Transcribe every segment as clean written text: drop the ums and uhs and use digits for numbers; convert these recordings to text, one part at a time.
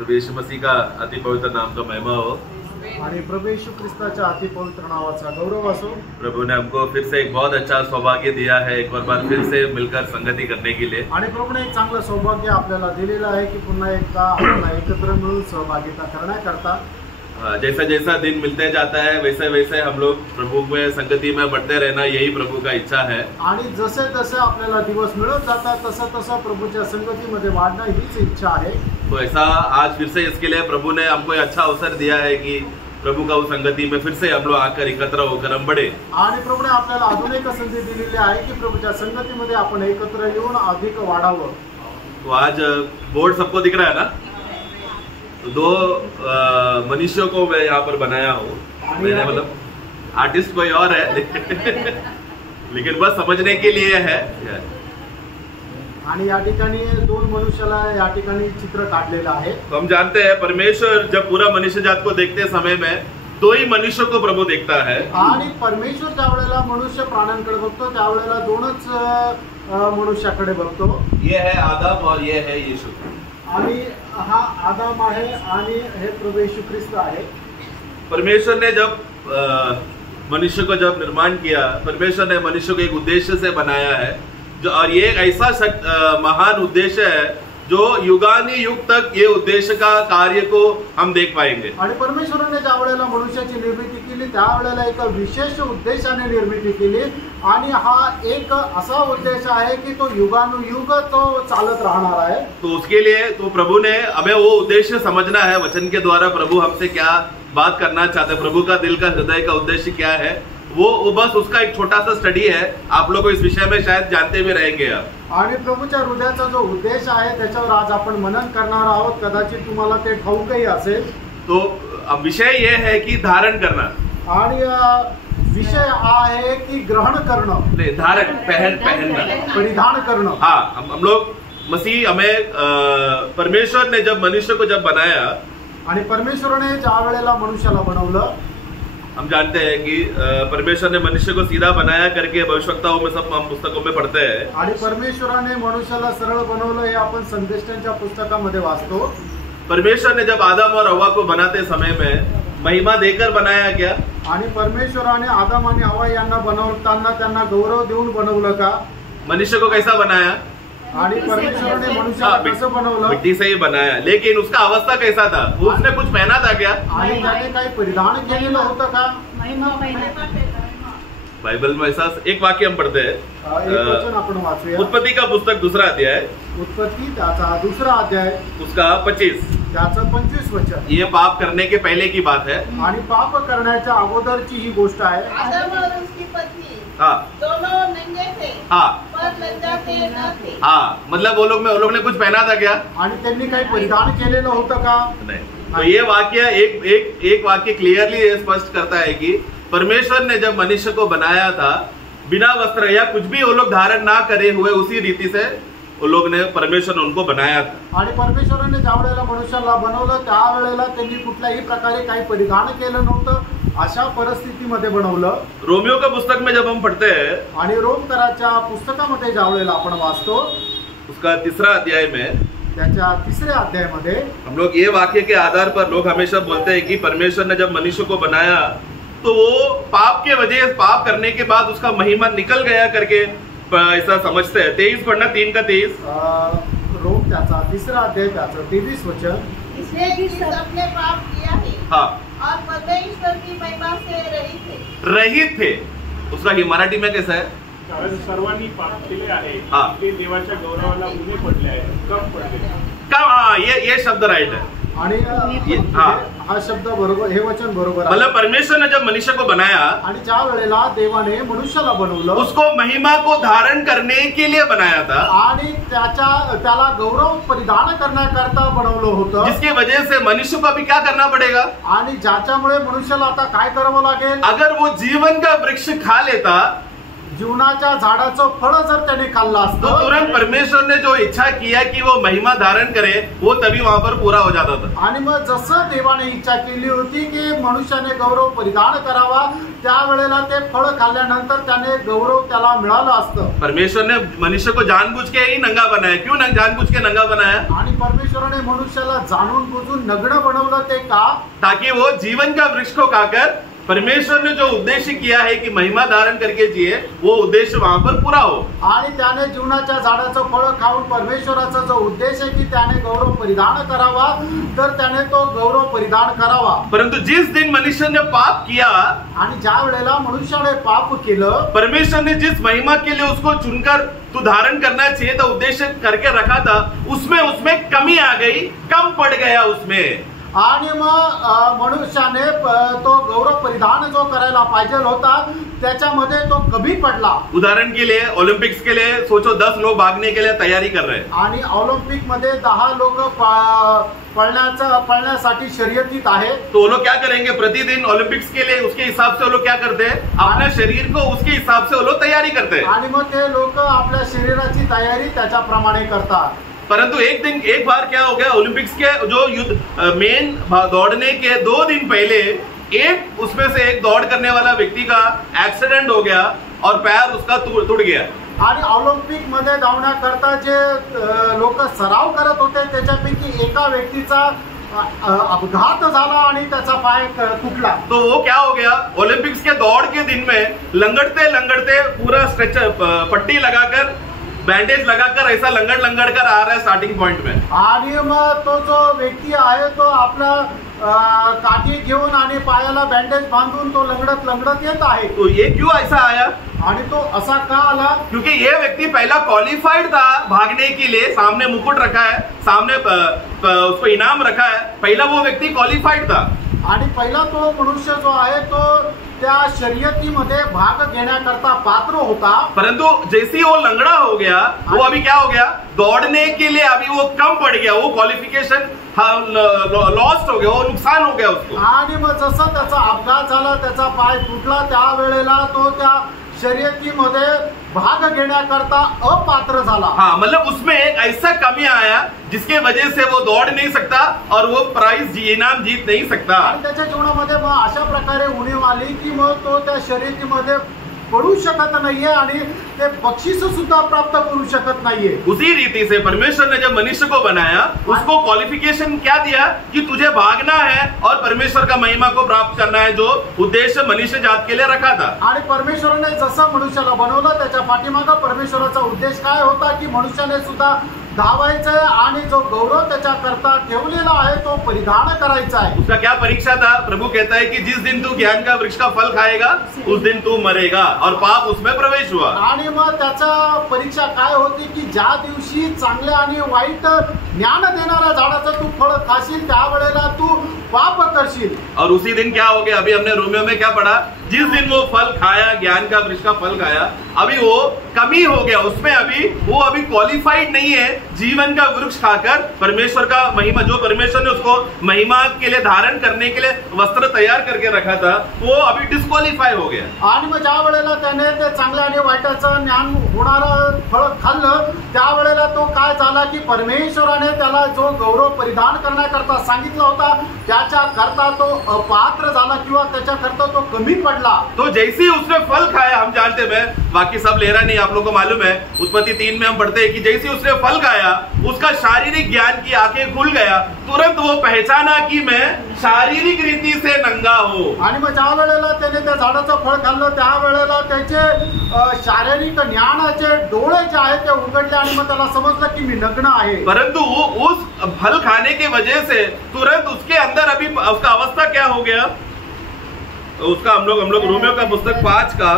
प्रभु यीशु मसीह का अति पवित्र नाम का महिमा हो आणि प्रभु येशू ख्रिस्ताच्या अति पवित्र नावाचा गौरव असो। प्रभु ने हमको फिर से एक बहुत अच्छा सौभाग्य दिया है, एक बार फिर से मिलकर संगति करने के लिए। आणि प्रभूने एक चांगलं सौभाग्य आपल्याला दिलेलं आहे की पुन्हा एकदा आपल्याला एकत्र मिळून सहभागिता करण्याकरता। जैसा जैसा दिन मिलते जाता है वैसे वैसे हम लोग प्रभु में संगति में बढ़ते रहना, यही प्रभु का इच्छा है। आणि जसे जसे आपल्याला दिवस मिळत जातात तसं तसं प्रभूच्या संगतीमध्ये वाढणं हीच इच्छा आहे। तो ऐसा आज फिर से इसके लिए प्रभु ने हमको अच्छा अवसर दिया है कि प्रभु का उस संगति में फिर से हम लोग आकर एकत्र होकर हम बढ़े। आणि प्रभूने आपल्याला अजून एक संधी दिलेली आहे की प्रभूच्या संगतीमध्ये आपण एकत्र येऊन अधिक वाढावं। तो आज बोर्ड सबको दिख रहा है ना, तो दो मनुष्यों को मैं यहाँ पर बनाया हूँ। मैंने मतलब आर्टिस्ट कोई और है लेकिन बस समझने के लिए है। आणि या ठिकाणी दोन मनुष्याला या ठिकाणी चित्र काढलेलं आहे। तो हम जानते हैं परमेश्वर जब पूरा मनुष्य जात को देखते समय में दो ही मनुष्य को प्रभु देखता है। आणि परमेश्वर ज्या वेळेला मनुष्य प्राण्यांकडे बघतो त्यावेळेला दोनच मनुष्याकडे बघतो। ये है आदम और ये है यीशु। आणि हा आदम आहे आणि हे प्रभु येशू ख्रिस्त आहे। परमेश्वर ने जब मनुष्य को जब निर्माण किया, परमेश्वर ने मनुष्य को एक उद्देश्य से बनाया है जो, और ये एक ऐसा महान उद्देश्य है जो युगानी युग तक ये उद्देश्य का कार्य को हम देख पाएंगे। आणि परमेश्वराने ज्या वेळेला मनुष्याची निर्मिती केली त्यावेळेला एक विशेष उद्देशाने निर्मिती केली आणि हा एक असा उद्देश आहे की तो युगानुयुग तो चालत राहणार आहे। तो उसके लिए तो प्रभु ने हमें वो उद्देश्य समझना है। वचन के द्वारा प्रभु हमसे क्या बात करना चाहते हैं, प्रभु का दिल का हृदय का उद्देश्य क्या है, वो बस उसका एक छोटा सा स्टडी है। आप लोग इस विषय में शायद जानते भी रहेंगे आप। आणि प्रभूच्या हृदयाचा जो उद्देश आहे त्याच्यावर आज आपण मनन करणार आहोत। कदाचित तुम्हाला ते ठाऊकही असेल। तो विषय ये है कि धारण करना, आणि विषय आहे की ग्रहण करणं, नहीं धारण पहनना, परिधान करणं। हाँ, हम लोग मसीह हमें परमेश्वर ने जब मनुष्य को जब बनाया, आणि परमेश्वराने ज्या वेळेला मनुष्याला बनवलं, हम जानते हैं कि परमेश्वर ने मनुष्य को सीधा बनाया करके भविष्यवक्ताओं में सब हम पुस्तकों में पढ़ते हैं। आणि परमेश्वराने मनुष्याला सरळ बनवलं हे आपण संदेष्टांच्या पुस्तकामध्ये वाचतो। परमेश्वर ने जब आदम और हव्वा को बनाते समय में महिमा देकर बनाया क्या? आणि परमेश्वराने आदम आणि हव्वा यांना बनवताना त्यांना गौरव देऊन बनवलं का? मनुष्य को कैसा बनाया? आणि परमेश्वराने मनुष्याला कसं बनवलं? मिट्टी से ही बनाया, लेकिन उसका अवस्था कैसा था? उसने कुछ पहना था क्या? आणि त्याने काही परिधान केलेलं होतं का? बाइबल में ऐसा एक वाक्य हम पढ़ते हैं, एक वचन आपण वाचूया। उत्पत्ति का पुस्तक 2 अध्याय, उत्पत्ति त्याचा 2 अध्याय उसका 25, त्याचं 25 वचन। ये पाप करने के पहले की बात है आणि पाप करण्याच्या अगोदरची ही गोष्ट आहे। आदम और उसकी पत्नी हाँ दोनों नंगे थे, हाँ पर लज्जाते न थे। हाँ, मतलब वो लोग ने कुछ पहना था क्या? आणि त्यांनी काही परिधान केलेलं होतं का? नहीं। तो ये वाक्य एक वाक्य क्लियरली स्पष्ट करता है कि परमेश्वर ने जब मनुष्य को बनाया था बिना वस्त्र या कुछ भी वो लोग धारण ना करे हुए उसी रीति से वो लोग ने परमेश्वर ने उनको बनाया था। आणि परमेश्वराने ज्या वेळेला मनुष्याला बनवलं त्यावेळेला त्यांनी कुठल्याही प्रकारे काही परिधान केलं नव्हतं, अशा परिस्थितीमध्ये बनवलं। रोमियो का पुस्तक में जब हम पढ़ते हैं, आणि रोमकराच्या पुस्तकामध्ये ज्या वेळेला आपण वाचतो उसका 3 अध्याय में, त्याच्या 3 अध्यायामध्ये हम लोग ये वाक्य के आधार पर लोग हमेशा बोलते हैं कि परमेश्वर ने जब मनुष्य को बनाया तो वो पाप के वजह पाप करने के बाद उसका महिमा निकल गया करके ऐसा समझते हैं। 23 पढ़ना, 3 का 23। रोम त्याचा 3 अध्याय त्याचं 23 वचन। इसलिए कि सबने पाप किया है, हाँ, और परमेश्वर की महिमा से रहित थे। उसका ही मराठी में कैसा है? कारण सर्वांनी पाप केले आहे, हाँ, ते देवाच्या गौरवाला उणे पडले आहे, कम पडले। हाँ, ये शब्द राइट है। आणि हा शब्द बरोबर, हे वचन बरोबर आहे। मतलब परमेश्वर ने जब मनुष्य को बनाया आणि ज्या वेळेला देवाने मनुष्याला बनवलं उसको महिमा को धारण करने के लिए बनाया था, आणि त्याला गौरव परिधान करण्याकरता बनवलं होतं, जिसकी वजह से मनुष्य को अभी क्या करना पड़ेगा? आणि ज्याच्यामुळे मनुष्याला आता काय करावं लागेल? अगर वो जीवन का वृक्ष खा लेता, जीवनाच्या झाडाचं फळ जर त्याने खाल्लं तो असतं, तुरंत परमेश्वर ने जो इच्छा किया कि वो महिमा धारण करे वो तभी वहां पर पूरा हो जाता था। आणि मग जसं देवाने इच्छा केली होती की मनुष्याने गौरव परिधान करावा, त्यावेळेला ते फळ खाल्ल्यानंतर त्याने गौरव त्याला मिळालं असतं। परमेश्वर ने मनुष्य को जानबूझ के ही नंगा बनाया। क्यों जानबूझ के नंगा बनाया? आणि परमेश्वराने मनुष्याला जाणून बुजून नग्न बनवलं, ते का? ताकि वो जीवन का वृक्ष को खाकर परमेश्वर ने जो उद्देश्य किया है कि महिमा धारण करके जिए, वो उद्देश्य वहां पर पूरा हो। आणि त्याने जीवनाच्या झाडाचं फळ खाऊन परमेश्वराचा जो उद्देश आहे की त्याने गौरव परिधान करावा, तर त्याने तो गौरव परिधान करावा। परंतु जिस दिन मनुष्य ने पाप किया, आणि ज्या वेळेला मनुष्याने पाप केलं, परमेश्वर ने जिस महिमा के लिए उसको चुनकर तू धारण करना चाहिए था, उद्देश्य करके रखा था, उसमें कमी आ गई, कम पड़ गया उसमें। आणि मग मनुष्याने तो गौरव परिधान जो करायला पाहिजे होता त्याच्यामध्ये तो कमी पडला। उदाहरण के लिए ओलंपिक्स के लिए सोचो 10 लोग भागने के लिए तैयारी कर रहे हैं, आणि ऑलिम्पिक मध्ये 10 लोक पळण्यासाठी शर्यतीत आहे। तो वो लोग क्या करेंगे? प्रतिदिन ओलंपिक्स के लिए उसके हिसाब से वो लोग क्या करते हैं? अपने शरीर को उसके हिसाब से वो लोग तैयारी करते हैं। आणि मग ते लोक आपल्या शरीराची तयारी त्याच्याप्रमाणे करतात। परंतु एक बार क्या हो गया, ओलंपिक्स के जो युद्ध मेन दौड़ने के 2 दिन पहले एक उसमें से एक दौड़ करने वाला व्यक्ति का एक्सीडेंट हो गया और पैर उसका टूट गया। आणि ऑलिम्पिक मध्ये धावण्याकरता जे लोक सराव करत होते त्याच्यापैकी एका व्यक्तीचा अपघात झाला आणि त्याचा पाय तुटला। तो वो क्या हो गया, ओलंपिक्स के दौड़ के दिन में लंगड़ते लंगड़ते पूरा स्ट्रेचर पट्टी लगाकर बैंडेज लगाकर ऐसा लंगड़ कर आ रहा है स्टार्टिंग पॉइंट में। आणि मग तो जो व्यक्ती आहे तो आपला काठी घेऊन आणि पायाला बँडेज बांधून तो लंगडत येत आहे। तो ये क्यों ऐसा आया? आणि तो असा का आला? क्योंकि ये व्यक्ति पहला क्वालिफाइड था भागने के लिए, सामने मुकुट रखा है, सामने उसको इनाम रखा है, पहला वो व्यक्ति क्वालिफाइड था। आणि पहिला तो मनुष्य जो आहे तो त्या शर्यतीमध्ये भाग घेण्याकरता पात्र होता। परंतु जैसे ही वो लंगड़ा हो गया, वो अभी क्या हो गया, दौड़ने के लिए अभी वो कम पड़ गया, वो क्वालिफिकेशन लॉस्ट हो गया, वो नुकसान हो गया उसको। आणि मग जसं त्याचा अपघात झाला, त्याचा पाय तुटला, त्यावेळेला तो त्या शर्यतीमध्ये भाग घेण्याकरता अपात्र झाला। हाँ, मतलब उसमें एक ऐसा कमी आया जिसके वजह से वो दौड़ नहीं सकता और वो प्राइज इनाम जीत नहीं सकता। आणि त्याच्या जीवनामध्ये मग अशा प्रकारे उणीव आली की मग तो त्या शर्यतीमध्ये पडू शकत नाहीये आणि ते बक्षीस सुद्धा प्राप्त करू शकत नाहीये। उसी रीति से परमेश्वर ने जब मनुष्य को बनाया, उसको क्वालिफिकेशन क्या दिया कि तुझे भागना है और परमेश्वर का महिमा को प्राप्त करना है, जो उद्देश्य मनुष्य जात के लिए रखा था। आणि परमेश्वराने जसं मनुष्याला बनवलं त्याच्या पाठीमागे परमेश्वराचा उद्देश काय होता की मनुष्याने सुद्धा धावायचं आणि जो गौरव त्याच्या करता ठेवलेला आहे तो परिधान करायचा आहे। उसका क्या परीक्षा था? प्रभु कहता है कि जिस दिन तू ज्ञान का वृक्ष का फल खाएगा उस दिन तू मरेगा, और पाप उसमें प्रवेश हुआ। आणि मग त्याचा परीक्षा काय होती की ज्या दिवशी चांगले आणि वाईट ज्ञान देणाऱ्या झाडाचं तू फळ खाशील त्यावेळेला तू पाप करशील। और उसी दिन क्या हो गया, अभी हमने रोमियो में क्या पढ़ा, जिस दिन वो फल खाया, ज्ञान का वृक्ष का फल खाया, अभी वो कमी हो गया उसमें, अभी क्वालिफाइड नहीं है जीवन का वृक्ष खाकर परमेश्वर का महिमा, जो परमेश्वर ने उसको महिमा के लिए धारण करने के लिए वस्त्र तैयार करके रखा था, वो अभी डिस्क्वालिफाई हो गया। आणि मग ज्या वेळेला त्याने ते चांगल्या आणि वाईटाचं ज्ञान होणारं फळ खाल्लं त्यावेळेला तो काय झाला की परमेश्वराने त्याला जो गौरव परिधान करण्याकरता सांगितला होता त्याच्या करता तो अपात्र झाला किंवा त्याच्या करता तो कमी पडला। तो जैसे ही उसने फल खाया, हम जानते हैं, बाकी सब ले रहा नहीं, आप लोगों को मालूम है, उत्पत्ति 3 में हम पढ़ते हैं कि जैसे ही उसने फल खाया उसका शारीरिक ज्ञान की आंखें खुल गया, तुरंत वो पहचाना कि मैं शारीरिक रीति से नंगा हूँ। आणि मग ज्या वेळेला त्याने त्या झाडाचं फळ खाल्लं त्यावेळेला त्याचे शारीरिक ज्ञानाचे डोळे जे आहेत ते उघडले आणि मग त्याला समजलं की मी नग्न आहे। परंतु उस फल खाने की वजह से तुरंत उसके अंदर अभी उसका अवस्था क्या हो गया, उसका हम लोग रोमियो का पुस्तक 5 का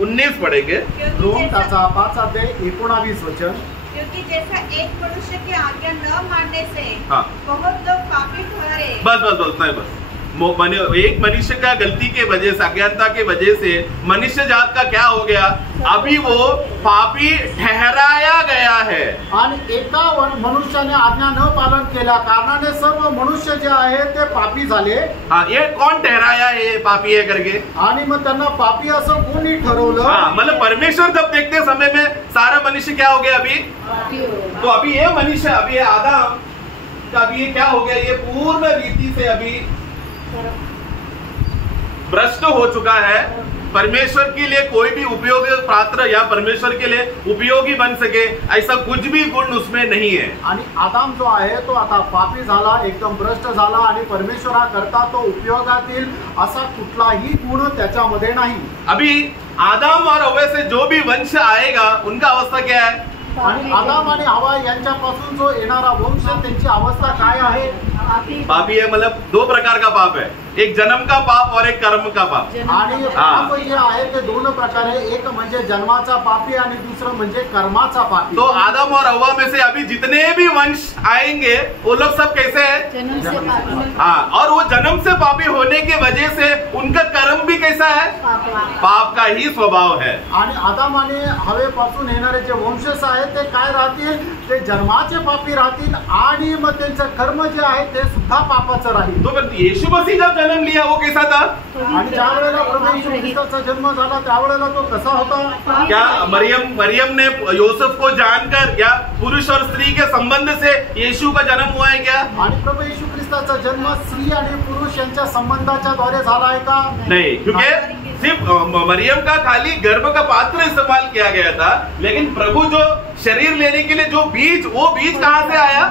19 पढ़ेंगे। रोम त्याचा 5 अध्याय 19 वचन। क्योंकि जैसा एक मनुष्य की आज्ञा न मानने से हाँ। बहुत लोग पापी ठहरे। बस नहीं, बस एक मनुष्य का गलती के वजह से, अज्ञानता के वजह से मनुष्य जात का क्या हो गया, अभी वो पापी ठहराया गया है। आणि एका मनुष्याने आज्ञा न पालन केल्या कारणाने सर्व मनुष्य जे आहे ते पापी झाले। हाँ, ये कौन ठहराया है ये पापी है करके? आणि मग त्यांना पापी असं कोणी ठरवलं? हाँ, मतलब परमेश्वर जब देखते समय में सारा मनुष्य क्या हो गया अभी? तो अभी ये मनुष्य, अभी ये आदम का अभी ये क्या हो गया, ये पूर्ण रीति से अभी भ्रष्ट हो चुका है। परमेश्वर के लिए कोई भी उपयोगी पात्र या परमेश्वर के लिए उपयोगी बन सके ऐसा कुछ भी गुण उसमें नहीं है। आणि आदाम जो आहे तो आता पापी झाला, एकदम भ्रष्ट झाला आणि परमेश्वराकरता तो उपयोगातील असा कुठलाही गुण त्याच्यामध्ये नाही। अभी आदम और हव्वा से जो भी वंश आएगा उनका अवस्था क्या है? आणि आदाम आणि हवा यांच्यापासून जो येणारा वंश त्यांची अवस्था काय आहे? पापी है, मतलब दो प्रकार का पाप है, एक जन्म का पाप और एक कर्म का पाप। आणि पाप जे आहे ते दोन प्रकारे, एक म्हणजे जन्माचा पापी आणि दुसरं म्हणजे कर्माचा पापी। तो आदम और हव्वा में से अभी जितने भी वंश आएंगे वो लोग सब कैसे हैं? हाँ, और वो जन्म से पापी होने की वजह से उनका कर्म भी कैसा है? पाप का ही स्वभाव है। आणि आदाम आणि हवेपासून येणारे जे वंशज आहेत ते काय राहतील? ते जन्माचे पापी राहतील आणि मग त्यांचं कर्म जे आहे ते सुद्धा पापाचं राहील। तो यीशु मसीह जब जन्म लिया वो कैसा था? आणि ज्या वेळेला प्रभू येशू ख्रिस्ताचा जन्म झाला त्यावेळेला तो कसा होता? क्या मरियम ने योसेफ को जानकर या पुरुष और स्त्री के संबंध से यीशु का जन्म हुआ है क्या? आणि प्रभू येशू ख्रिस्ताचा जन्म स्त्री आणि पुरुष यांच्या संबंधाच्या द्वारे झाला आहे का? नहीं, क्योंकि सिर्फ मरियम का खाली गर्भ का पात्र इस्तेमाल किया गया था, लेकिन प्रभु जो शरीर लेने के लिए जो बीज, वो बीज कहाँ से आया?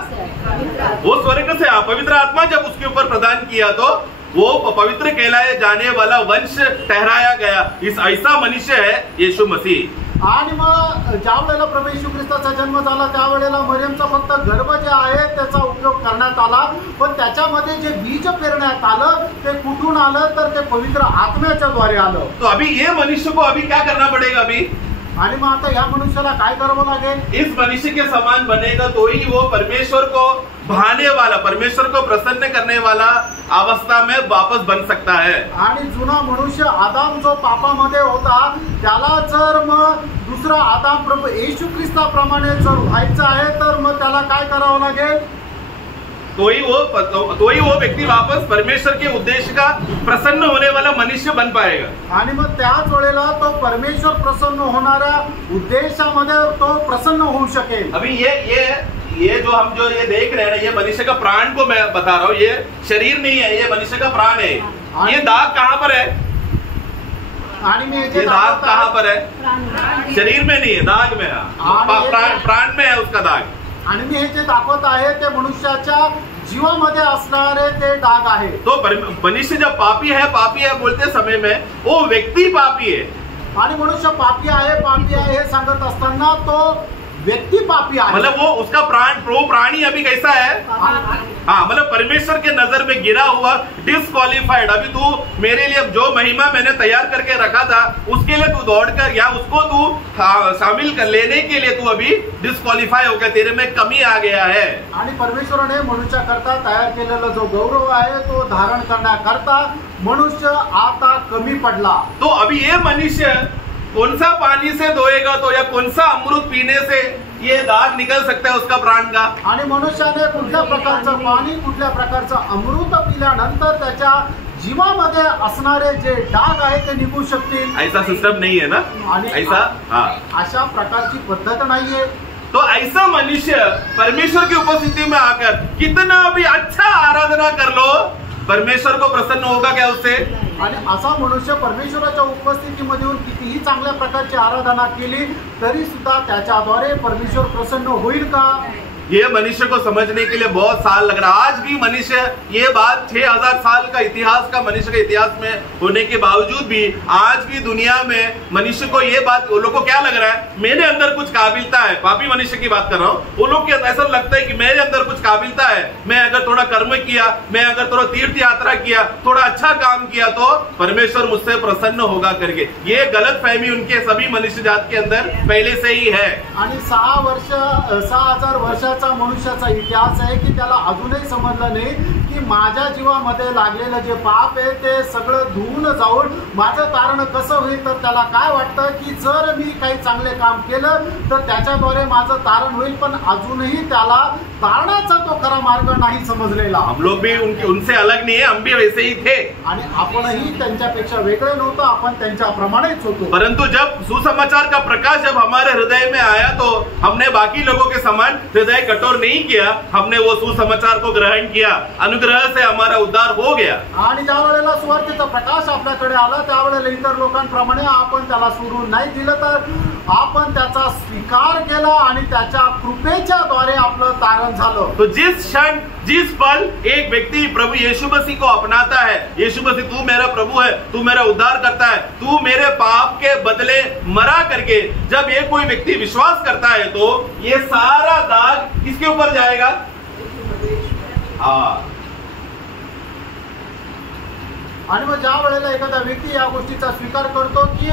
वो स्वर्ग से आया। पवित्र आत्मा जब उसके ऊपर प्रदान किया तो वो पवित्र कहलाए जाने वाला वंश ठहराया गया। इस ऐसा मनुष्य है यीशु मसीह। आणि मग ज्या वेळेला प्रभू येशू ख्रिस्ताचा जन्म झाला त्यावेळेला मरियमचा फक्त गर्भ जे आहे त्याचा उपयोग करण्यात आला, पण त्याच्यामध्ये जे बीज पेरण्यात आलं ते कुठून आलं? तर ते पवित्र आत्म्याच्या द्वारे आलं। तो अभी ये मनुष्य को अभी क्या करना पड़ेगा अभी? आणि मग आता या मनुष्याला काय करावं लागेल? इस मनुष्य के समान बनेगा तो ही वो परमेश्वर को भाने वाला, परमेश्वर को प्रसन्न करने वाला अवस्था में वापस बन सकता है। आणि जुना मनुष्य आदाम जो पापामध्ये होता त्याला जर मग दुसरा आदाम प्रभू येशू ख्रिस्ताप्रमाणे जर व्हायचं आहे तर मग त्याला काय करावं लागेल? तो ही वो व्यक्ति वापस परमेश्वर के उद्देश्य का प्रसन्न होने वाला मनुष्य बन पाएगा। आणि मग त्याच वेळेला तो परमेश्वर प्रसन्न होणाऱ्या उद्देशामध्ये तो प्रसन्न होऊ शकेल। अभी ये जो हम जो ये देख रहे हैं ना, ये मनुष्य का प्राण को मैं बता रहा हूँ, ये शरीर नहीं है, ये मनुष्य का प्राण है। ये दाग कहाँ पर है? आणि मी ये दाग कहाँ पर है? शरीर में नहीं है, दाग में है, प्राण में है उसका दाग। आणि मी हे जे दाखवत आहे ते मनुष्याच्या जीवामध्ये असणारे ते डाग आहे। तो मनुष्य जब पापी है बोलते समय में वो व्यक्ति पापी है। आणि मनुष्य पापी आहे हे सांगत असताना तो व्यक्ति पापी आहे। मतलब वो उसका प्राणी अभी कैसा है? हाँ, मतलब परमेश्वर के नजर में गिरा हुआ, डिस्क्वालिफाइड। अभी तू मेरे लिए जो महिमा मैंने तैयार करके रखा था उसके लिए तू दौड़कर या उसको तू शामिल कर लेने के लिए तू अभी डिस्क्वालिफाई हो गया, तेरे में कमी आ गया है। आणि परमेश्वराने मनुष्याकरता तयार केलेला जो गौरव आहे तो धारण करण्याकरता मनुष्य आता कमी पडला। तो अभी ये मनुष्य कौन सा पानी से धोएगा तो या कौन सा अमृत पीने से ये दाग निकल सकता है उसका प्राण का? आणि मनुष्याने कुठल्या प्रकारचं पाणी, कुठल्या प्रकारचं अमृत पिल्यानंतर त्याच्या जीवामध्ये असणारे जे डाग आहे ते निघू शकतील? ऐसा सिस्टम नहीं है ना, ऐसा हाँ, अशा प्रकारची पद्धत नाहीये। तो ऐसा मनुष्य परमेश्वर की उपस्थिति में आकर कितना भी अच्छा आराधना कर लो, परमेश्वर को प्रसन्न होगा क्या उससे? आणि असा मनुष्य परमेश्वराच्या उपस्थितीमध्ये येऊन कितीही चांगल्या प्रकारची आराधना केली तरी सुद्धा त्याच्याद्वारे परमेश्वर प्रसन्न होईल का? ये मनुष्य को समझने के लिए बहुत साल लग रहा है। आज भी मनुष्य ये बात 6000 साल का इतिहास का मनुष्य के इतिहास में होने के बावजूद भी आज भी दुनिया में मनुष्य को ये बात, वो लोग को क्या लग रहा है? मेरे अंदर कुछ काबिलता है। पापी मनुष्य की बात कर रहा हूँ। वो लोग को ऐसा लगता है कि मेरे अंदर कुछ काबिलता है, मैं अगर थोड़ा कर्म किया, मैं अगर थोड़ा तीर्थ यात्रा किया, थोड़ा अच्छा काम किया तो परमेश्वर मुझसे प्रसन्न होगा करके, ये गलत फहमी उनके सभी मनुष्य जात के अंदर पहले से ही है। आणि 6,000 वर्षाचा मनुष्याचा इतिहास आहे की त्याला अजूनही समजलं नाही की माझ्या जीवामध्ये लागलेलं जे पाप आहे ते सगळं धुवून जाऊन माझं तारण कसं होईल. तर त्याला काय वाटतं की जर मी काही चांगले काम केलं तर त्याच्याद्वारे माझं तारण होईल, पण अजूनही त्याला तारणाचा तो खरा मार्ग नाही समजलेला. हम लोग भी उनसे अलग नहीं है, हम भी वैसे ही थे, आणि आपणही त्यांच्यापेक्षा वेगळे नव्हतो, आपण त्यांच्याप्रमाणेच होतो. परंतु जब सुसमाचार का प्रकाश जब हमारे हृदय में आया तो हमने बाकी लोगों के समान हृदय कठोर नहीं किया, हमने वो सुसमाचार को ग्रहण किया, अनुग्रह से हमारा उद्धार हो गया. आणि ज्या वेळेला सुवार्तेचा प्रकाश आपल्याकडे आला त्यावेळेला इतर लोकांप्रमाणे आपण त्याला सोडून नाही दिलं, तर आपण त्याचा स्वीकार केला आणि त्याच्या कृपेच्या द्वारे आपलं तारण झालं. तो जिस क्षण जिस पल एक व्यक्ति प्रभु यीशु मसीह को अपनाता है, यीशु मसीह तू मेरा प्रभु है, तू मेरा उद्धार करता है, तू मेरे पाप के बदले मरा करके जब ये कोई व्यक्ति विश्वास करता है तो ये सारा दाग किसके ऊपर जाएगा? हाँ. आणि मग ज्या वेळेला एखादा व्यक्ती या गोष्टीचा स्वीकार करतो की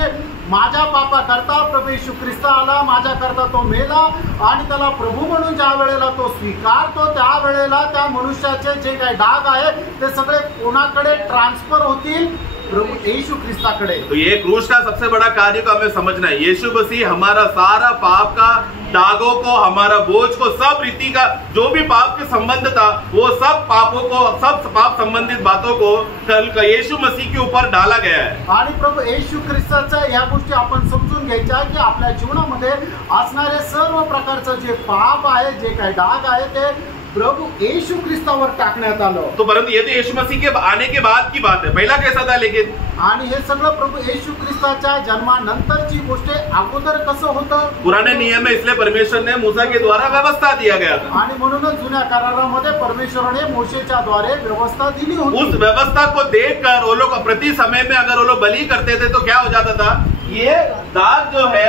माझ्या पापाकरता प्रभू येशू ख्रिस्त आला, माझ्याकरता तो मेला, आणि त्याला प्रभू म्हणून ज्या वेळेला तो स्वीकारतो त्यावेळेला त्या मनुष्याचे जे काही डाग आहे ते सगळे कोणाकडे ट्रान्सफर होतील? प्रभु यीशु ख्रिस्ताकडे. तो ये क्रूस का सबसे बड़ा कार्य को हमें समझना है. यीशु मसीह हमारा सारा पाप का दागों को, हमारा बोझ को, सब रीति का जो भी पाप के संबंध था वो सब पापों को, सब पाप संबंधित बातों को कल यीशु मसीह के ऊपर डाला गया है. आणि प्रभू येशू ख्रिस्ताच्या या गोष्टी आपण समजून घ्यायच्या की आपल्या जीवनामध्ये असणारे सर्व प्रकारचं जे पाप आहे, जे काही डाग आहे ते प्रभु येशू ख्रिस्तावर टाकण्यात आलं. तो परंतु ये तो यीशु मसीह के आने के बाद की बात है, पहला कैसा था? लेकिन आणि हे सगळं प्रभु येशू ख्रिस्ताच्या जन्मानंतरची गोष्ट. अगोदर कसं होतं? पुराने नियम में इसलिए परमेश्वर ने मूसा के द्वारा व्यवस्था दिया गया था. आणि म्हणूनच जुन्या करारामध्ये परमेश्वराने मोशेच्या द्वारे व्यवस्था दिली होती. उस व्यवस्था को देखकर वो लोग प्रति समय में अगर वो लोग बलि करते थे तो क्या हो जाता था? ये दाग जो है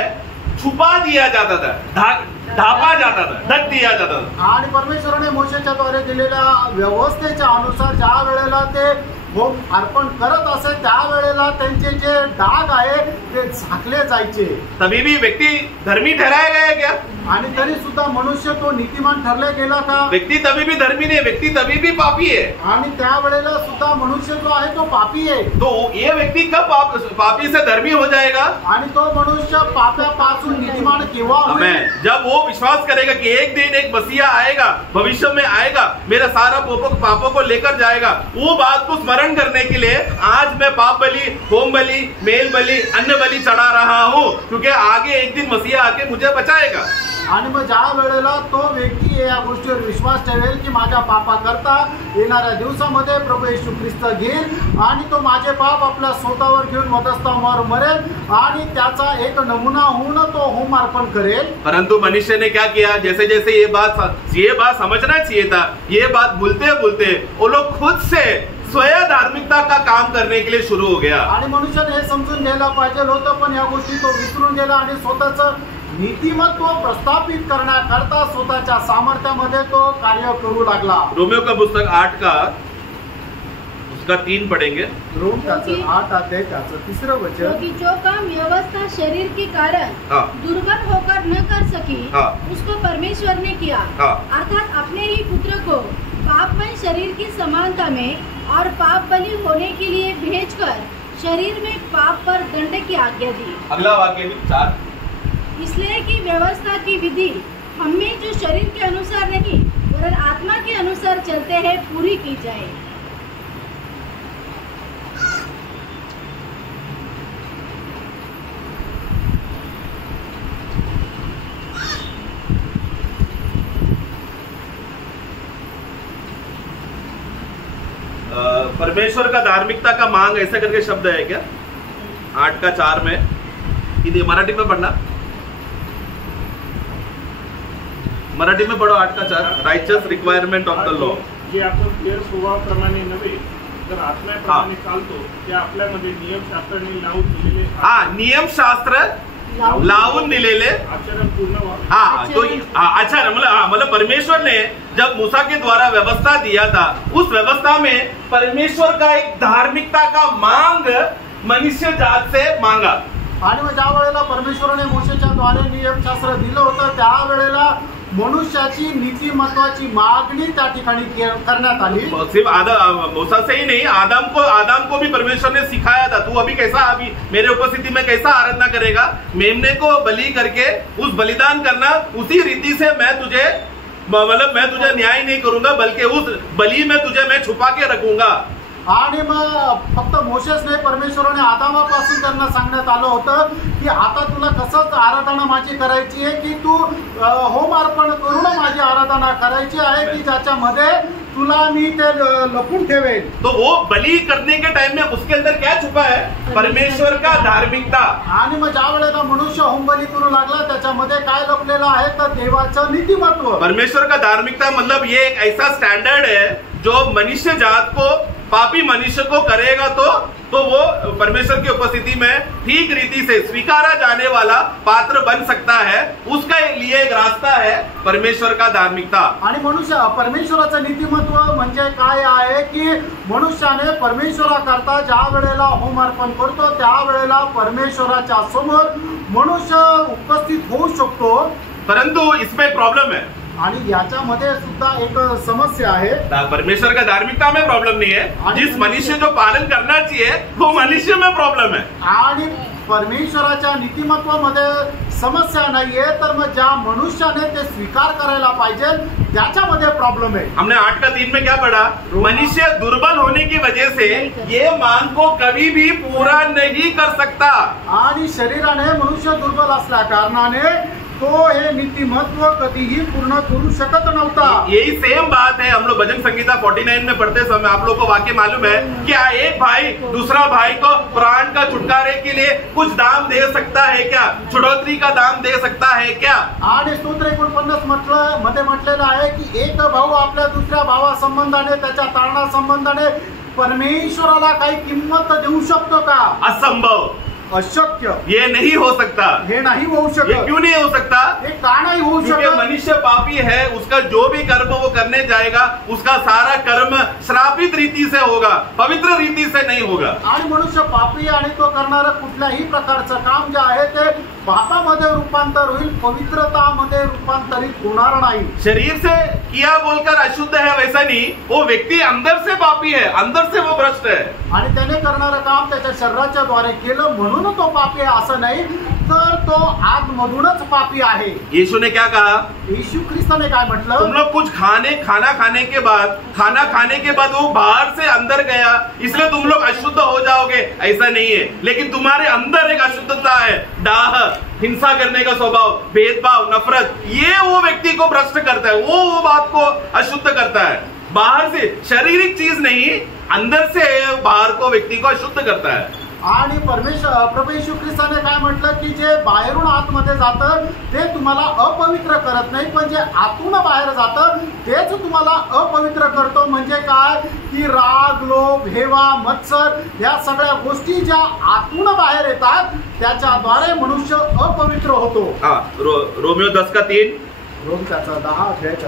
छुपा दिया जाता था, ढापा जाता था, ढक दिया जाता था. आणि परमेश्वराने मोशेच्या द्वारे दिलेल्या व्यवस्थेच्या अनुसार ज्या वेळेला ते होम अर्पण करत असे त्यावेळेला त्यांचे जे डाग आहे ते झाकले जायचे. तभी भी व्यक्ति धर्मी ठहराया गया क्या? आणि तरी सुद्धा मनुष्य तो नीतिमान ठरले गेला का? व्यक्ति तभी भी धर्मी नहीं, व्यक्ति तभी भी पापी है. आणि त्यावेळेला सुद्धा मनुष्य जो आहे तो पापी आहे. तो ये व्यक्ति कब पापी से धर्मी हो जाएगा? आणि तो मनुष्य पापापासून नीतिमान केव्हा होईल? जब वो विश्वास करेगा कि एक दिन एक मसीहा आएगा, भविष्य में आएगा, मेरा सारा पापों को लेकर जाएगा. वो बात को स्मरण करने के लिए आज मैं पाप बलि, होम बलि, मेल बलि, अन्न बलि चढ़ा रहा हूँ, क्योंकि आगे एक दिन मसीहा आके मुझे बचाएगा. आणि मग ज्या वेळेला तो व्यक्ती या गोष्टीवर विश्वास ठेवेल की माझ्या पापाकरता येणाऱ्या दिवसामध्ये प्रभू येशू ख्रिस्त घेईल आणि तो माझे पाप आपल्या स्वतःवर घेऊन मध्यस्थावर मरेल आणि त्याचा एक नमुना होऊन तो होम अर्पण करेल. परंतु मनुष्य ने क्या किया? जैसे जैसे ये बात समझना चाहिए था, ये बात भूलते भूलते वो लोग खुद से स्वयं धार्मिकता का काम करने के लिए शुरू हो गया. आणि मनुष्याने हे समजून घ्यायला पाहिजे होतं, पण या गोष्टी तो विसरून गेला आणि स्वतःच नीतिमत्व प्रस्थापित करण्याकरता स्वतःच्या सामर्थ्यामध्ये तो कार्य करू लागला. रोमियो का पुस्तक 8 का उसका 3 पढ़ेंगे. रोम त्याचं 8 अध्याय त्याचं 3रं वचन. क्योंकि जो काम व्यवस्था शरीर के कारण दुर्बल होकर न कर सकी, उसको परमेश्वर ने किया. अर्थात अपने ही पुत्र को पापमय शरीर की समानता में और पाप बलि होने के लिए भेजकर शरीर में पाप पर दंड की आज्ञा दी. अगला वाक्य भी 4. इसलिए कि व्यवस्था की विधि हमें जो शरीर के अनुसार नहीं वरन आत्मा के अनुसार चलते हैं पूरी की जाए. परमेश्वर का धार्मिकता का मांग ऐसा करके शब्द है क्या? 8 का 4 में. हिंदी मराठी में पढ़ना, मराठी में पढ़ो. 8 का 4 righteous requirement of the law. जे आपण गैर स्वभावाप्रमाणे नव्हे तर आत्म्याप्रमाणे चालतो ते आपल्यामध्ये नियमशास्त्राने लावून दिलेले. नियमशास्त्र लावून दिलेले आचरण पूर्ण व्हावे. तो आचरण मतलब परमेश्वर ने जब मूसा के द्वारा व्यवस्था दिया था, उस व्यवस्था में परमेश्वर का एक धार्मिकता का मांग मनुष्य जात से मांगा। आणि मग ज्या वेळेला परमेश्वराने मोशेच्या द्वारे नियमशास्त्र दिलं होतं त्यावेळेला मनुष्याची नीतिमत्वाची मागणी त्या ठिकाणी करण्यात आली। सिर्फ मूसा से ही नहीं, आदम को भी परमेश्वर ने सिखाया था, तू अभी कैसा, अभी मेरे उपस्थिति में कैसा आराधना करेगा, मेमने को बलि करके उस बलिदान करना, उसी रीति से मैं तुझे न्याय नहीं करूंगा, बल्कि उस बलि में तुझे मैं छुपा के रखूंगा। आणि मग फक्त मोशेस नाही, परमेश्वराने आदामापासून त्यांना सांगण्यात आलं होतं की आता तुला कसंच आराधना माझी करायची आहे की तू होम अर्पण करून माझी आराधना करायची आहे की ज्याच्यामध्ये तुला मी ते लपून ठेवेल। तो वो बलि करने के टाइम में उसके अंदर क्या छुपा है? परमेश्वर का धार्मिकता। आणि मग ज्या वेळेला मनुष्य होम बलि करू लागला त्याच्यामध्ये काय लपलेलं आहे तर देवाचं नीतिमत्व। परमेश्वर का धार्मिकता मतलब ये एक ऐसा स्टैंडर्ड है जो मनुष्य जात को, पापी मनुष्य को करेगा तो वो परमेश्वर की उपस्थिति में ठीक रीति से स्वीकारा जाने वाला पात्र बन सकता है। उसका लिए एक रास्ता है परमेश्वर का धार्मिकता। आणि परमेश्वराचं नीतिमत्व म्हणजे काय आहे की मनुष्याने परमेश्वराकरता ज्या वेळेला होम अर्पण करतो त्या वेळेला परमेश्वराच्या समोर मनुष्य उपस्थित होऊ शकतो। परंतु इसमें प्रॉब्लम है आणि याच्यामध्ये सुद्धा एक समस्या आहे। परमेश्वर का धार्मिकता में प्रॉब्लम नहीं है, जिस मनुष्य जो पालन करना चाहिए वो मनुष्य में प्रॉब्लम है। आणि परमेश्वराच्या नीतिमत्वामध्ये समस्या नाहीये, तर मग ज्या मनुष्याने ते स्वीकार करायला पाहिजे त्याच्यामध्ये प्रॉब्लेम है। हमने 8:3 में क्या पढ़ा? मनुष्य दुर्बल होने की वजह से ये मांग को कभी भी पूरा नहीं कर सकता। आणि शरीराने मनुष्य दुर्बल असल्या कारणाने तो हे नीतिमत्व कधीही पूर्ण करू शकत नव्हता। यही सेम बात है, हम लोग भजन संगीता 49 में पढ़ते समय आप लोग को वाक्य मालूम है क्या एक भाई दूसरा भाई को प्राण का छुटकारे के लिए कुछ दाम दे सकता है क्या? छुड़ौती का दाम दे सकता है क्या? आणि स्तोत्र 49 मध्ये म्हटलेलं आहे की एक भाऊ आपल्या दुसऱ्या भावा संबंधाने, त्याच्या तारणा संबंधाने परमेश्वराला काही किंमत देऊ शकतो का? असंभव, अशक्य। ये नहीं हो सकता। हे नाही होऊ शकत। ये क्यों नहीं हो सकता? हे का नाही होऊ शकत? क्योंकि मनुष्य पापी है, उसका जो भी कर्म वो करने जाएगा उसका सारा कर्म श्रापित रीति से होगा, पवित्र रीति से नहीं होगा। आणि मनुष्य पापी आणि तो करणारा कुठल्याही प्रकारचं काम जे आहे ते पापामध्ये रूपांतर होईल, पवित्रतामध्ये रूपांतरित होणार नाही। शरीर से किया बोलकर अशुद्ध है वैसा नहीं, वो व्यक्ति अंदर से पापी है, अंदर से वो भ्रष्ट है। आणि त्याने करणारं काम त्याच्या शरीराच्या द्वारे केलं म्हणून तो पापी आहे असं नाही, तर तो आतमधूनच पापी आहे। यीशु ने क्या कहा? यीशु ख्रिस्ताने काय म्हटलं? तुम लोग कुछ खाना खाने के बाद वो बाहर से अंदर गया, इसलिए तुम लोग अशुद्ध हो जाओगे, ऐसा नहीं है। लेकिन तुम्हारे अंदर एक अशुद्धता है, डाह, हिंसा करने का स्वभाव, भेदभाव, नफरत, ये वो व्यक्ति को भ्रष्ट करता है, वो बात को अशुद्ध करता है। बाहर से शारीरिक चीज नहीं, अंदर से बाहर को व्यक्ति को अशुद्ध करता है। आणि प्रभू येशू ख्रिस्ताने काय म्हटलं की जे बाहेरून आतमध्ये जातं ते तुम्हाला अपवित्र करत नाही, पण जे आतून बाहेर जातं तेच तुम्हाला अपवित्र करतो। म्हणजे काय की राग, लोभ, हेवा, मत्सर या सगळ्या गोष्टी ज्या आतून बाहेर येतात त्याच्याद्वारे मनुष्य अपवित्र होतो। रोमियो 10:3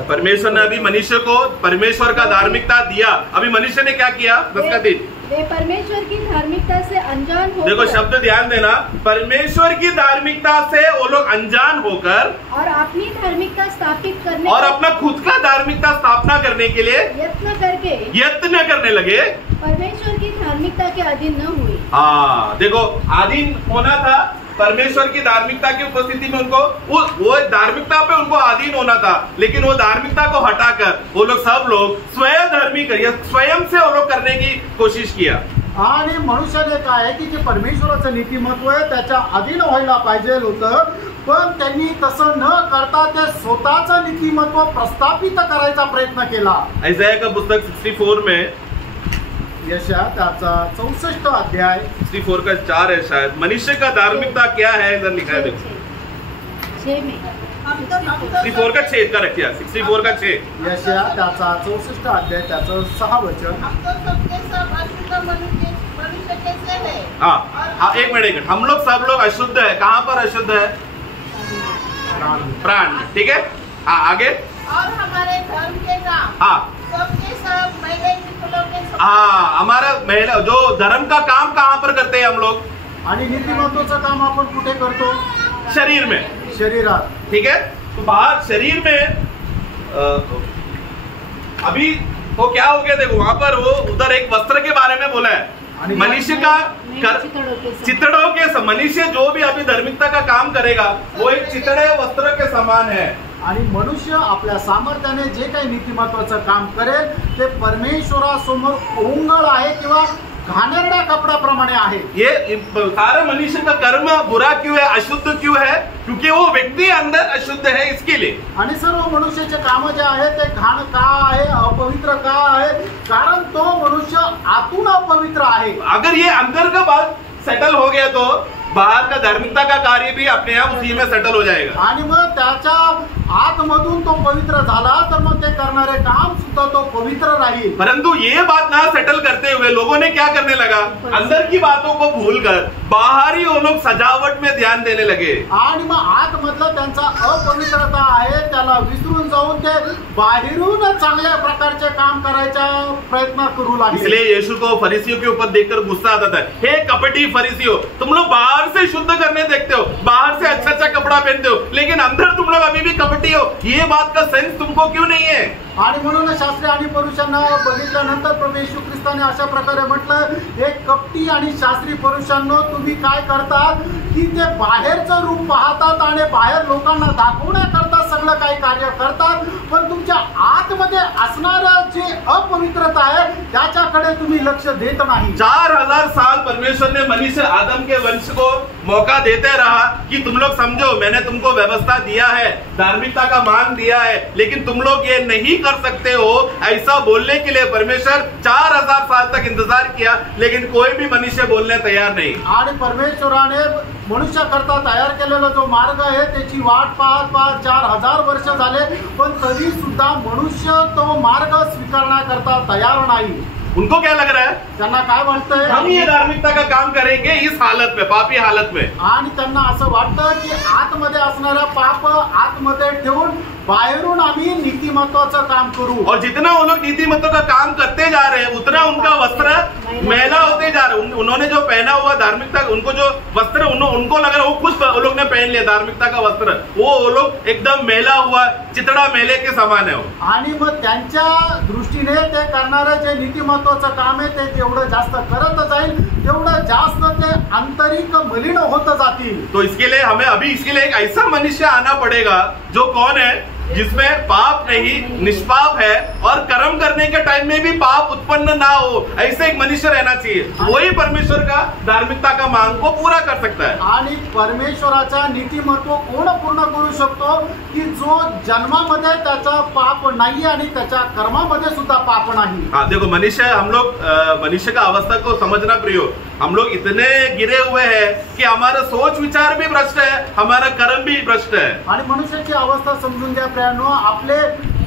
परमेश्वर ने अभी मनुष्य को परमेश्वर का धार्मिकता दिया, अभी मनुष्य ने क्या किया? 10:3 वे परमेश्वर की धार्मिकता से अनजान होकर, देखो शब्द ध्यान देना, परमेश्वर की धार्मिकता से वो लोग अनजान होकर और अपनी धार्मिकता स्थापित करने और अपना खुद का धार्मिकता स्थापना करने के लिए यत्न करने लगे, परमेश्वर की धार्मिकता के अधीन न हुए। हाँ देखो, अधीन होना था परमेश्वर की धार्मिकता की उपस्थिति में, उनको वो धार्मिकता पे उनको अधीन होना था, लेकिन वो धार्मिकता को हटाकर वो लोग सब लोग स्वयं धर्मी करिए, स्वयं से वो लोग करने की कोशिश किया। आणि मनुष्याने काय आहे की जे परमेश्वराचं नीतिमत्व आहे त्याच्या अधीन व्हायला पाहिजे होतं, पण त्यांनी तसं न करता ते स्वतःचं नीतिमत्व प्रस्थापित करायचा प्रयत्न केला। यशायाह का पुस्तक 64 में, यशायाह त्याचा 64 अध्याय 64 का 4 है शायद, मनुष्य का धार्मिकता क्या है इधर लिखा है, देखो 6 में 64 का 6 का रखिए, 64 का 6 यशायाह त्याचा 64 अध्याय त्याचं 6 वचन। हम तो सबके सब अशुद्ध मनुष्य कैसे है? हाँ एक मिनट, हम लोग सब लोग अशुद्ध है। कहाँ पर अशुद्ध है? प्राण, ठीक है। हाँ आगे। और हमारे धर्म के महिला जो धर्म का काम कहाँ पर करते हैं हम लोग? आणि नीतिमत्वाचं काम आपण कुठे करतो? शरीर में, शरीरात. ठीक है. तो बाहर शरीर में अभी तो क्या हो गया, देखो वहां पर वो उधर एक वस्त्र के बारे में बोला है. मनुष्य का चितड़ों के मनुष्य जो भी अभी धार्मिकता का काम करेगा वो एक चितड़े वस्त्र के समान है. आणि मनुष्य आपल्या सामर्थ्याने जे काही नीतिमत्वाचं काम करेल ते परमेश्वरासमोर ओंगळ आहे किंवा घाणेरड्या कपड्याप्रमाणे आहे. ये सारे मनुष्य का कर्म बुरा क्यों है, अशुद्ध क्यों है? क्योंकि वो व्यक्ति अंदर अशुद्ध है, इसके लिए. आणि सर्व मनुष्याचे काम जे आहे ते घाण का आहे, अपवित्र का आहे? कारण तो मनुष्य आतून अपवित्र आहे. अगर ये अंदर का बात सेटल हो गया तो बाहर का धार्मिकता का कार्य भी अपने आप उसी में सेटल हो जाएगा. आणि मग त्याच्या आतमधून तो पवित्र झाला तर मग ते करणारे काम सुद्धा तो पवित्र राहील. परंतु ये बात ना सेटल करते हुए लोगों ने क्या करने लगा, अंदर की बातों को भूलकर बाहरी वो लोग सजावट में ध्यान देने लगे. आणि मग आतमधलं त्यांचा अपवित्रता आहे त्याला विसरून जाऊन ते बाहेरून चांगल्या प्रकारचे काम करायचा प्रयत्न करू लागले. इसलिए यीशु को फरीसियों के ऊपर देखकर गुस्सा आता था. हे कपटी फरीसियों, तुम लोग बाहर से शुद्ध करने देखते हो, बाहर से अच्छा अच्छा कपड़ा पहनते हो, लेकिन अंदर तुम लोग अभी भी कपटी हो. ये बात का सेंस तुमको क्यों नहीं है? आणि म्हणून शास्त्री आणि पुरुषांना बघितल्यानंतर प्रभू येशू ख्रिस्ताने अशा प्रकारे म्हटलं, हे कपटी आणि शास्त्री पुरुषांनो, तुम्ही काय करतात की ते बाहेरचं रूप पाहतात आणि बाहेर लोकांना दाखवण्याकरता सगळं काही कार्य करतात, पण तुमच्या आतमध्ये असणारं जे अपवित्रता आहे त्याच्याकडे तुम्ही लक्ष देत नाही. 4000 साल परमेश्वर ने मनुष्य आदम के वंश को मौका देते रहा कि तुम लोग समझो, मैंने तुमको व्यवस्था दिया है, धार्मिकता का मान दिया है, लेकिन तुम लोग ये नहीं कर सकते हो. ऐसा बोलने के लिए परमेश्वर 4000 साल तक इंतजार किया, लेकिन कोई भी मनुष्य बोलने तैयार नहीं. आणि परमेश्वराने मनुष्याकरता तयार केलेला जो मार्ग आहे त्याची वाट पाहत 4000 वर्ष झाले, पण तरी सुद्धा मनुष्य तो मार्ग स्वीकारण्याकरता तयार नाही. उनको क्या लग रहा है, त्यांना काय वाटतंय, हम ये धार्मिकता का काम करेंगे इस हालत में, पापी हालत में. आणि त्यांना असं वाटतं की आतमध्ये असणारा पाप आतमध्ये ठेवून बाहेरून आम्ही नीतिमत्वाचं काम करू. और जितना वो लोग नीतिमत्व का काम करते जा रहे हैं उतना उनका वस्त्र मैला होते जा रहे हैं. उन्होंने जो पहना हुआ धार्मिकता, उनको जो वस्त्र उनको लग रहा है वो खुद वो लोग ने पहन लिया धार्मिकता का वस्त्र, वो लोग एकदम मैला हुआ चितड़ा मेले के समान है. आणि मग त्यांच्या दृष्टीने ते करणारं जे नीतिमत्वाचं काम आहे ते जेवढं जास्त करत जाईल तेवढं जास्त ते आंतरिक मलिन होत जातील. तो इसके लिए हमें अभी इसके लिए एक ऐसा मनुष्य आना पड़ेगा जो कौन है, जिसमें पाप नहीं, निष्पाप है और कर्म करने के टाइम में भी पाप उत्पन्न ना हो, ऐसे एक मनुष्य रहना चाहिए. वही परमेश्वर का धार्मिकता का मांग को पूरा कर सकता है. आणि परमेश्वराचा नीतिमत्व कोण पूर्ण करू शकतो की जो जन्मामध्ये त्याचा पाप नाही आणि त्याच्या कर्मामध्ये सुद्धा पाप नाही. हाँ देखो, हम लोग मनुष्य का अवस्था को समझना प्रियो. हम लोग इतने गिरे हुए हैं कि हमारा सोच विचार भी भ्रष्ट है, हमारा कर्म भी भ्रष्ट है. आणि मनुष्याची अवस्था समजून घ्या प्रियानो, आपले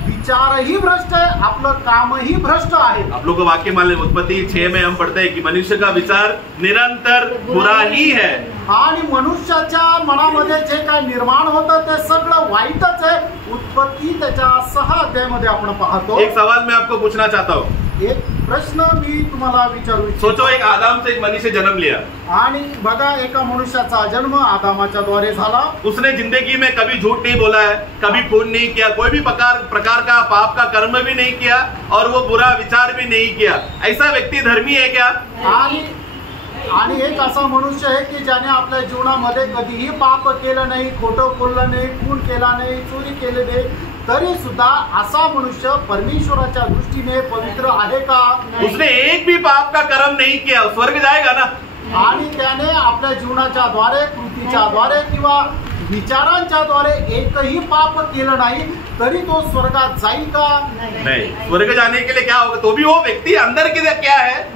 विचारही भ्रष्ट है, आपलं कामही भ्रष्ट आहे. आप लोग को वाक्य मान उत्पत्ति 6 में हम पढ़ते हैं कि मनुष्य का विचार निरंतर बुरा ही है. आणि मनुष्याच्या मनामध्ये जे काय निर्माण होतं ते सगळं वाईटच आहे. उत्पत्ती त्याच्या 6 अध्यायामध्ये आपण पाहतो. एक सवाल मैं आपको पूछना चाहता हूँ. एक प्रश्न मी तुम्हाला विचारू इच्छितो. सोचो, एक आदम से एक मनुष्य जन्म लिया. आणि बघा, एका मनुष्याचा जन्म आदामाच्या द्वारे झाला. उसने जिंदगी में कभी झूठ नहीं बोला है, कभी खून नहीं किया, कोई भी प्रकार का पाप का कर्म भी नहीं किया और वो बुरा विचार भी नहीं किया. ऐसा व्यक्ति धर्मी है क्या? आणि एक असा मनुष्य आहे की ज्याने आपल्या जीवनामध्ये कधीही पाप केलं नाही, खोटं बोललं नाही, खून केला नाही, चोरी केली नाही, तरी सुद्धा असा मनुष्य परमेश्वराच्या दृष्टीने पवित्र आहे का? उसने एक भी पाप का कर्म नहीं किया, स्वर्ग जाएगा ना? आणि त्याने आपल्या जीवनाच्या द्वारे, कृतीच्या द्वारे किंवा विचारांच्या द्वारे एकही पाप केलं नाही तरी तो स्वर्गात जाईल का? नहीं. स्वर्ग जाने के लिए क्या होगा? तो भी वो व्यक्ति अंदर की क्या है?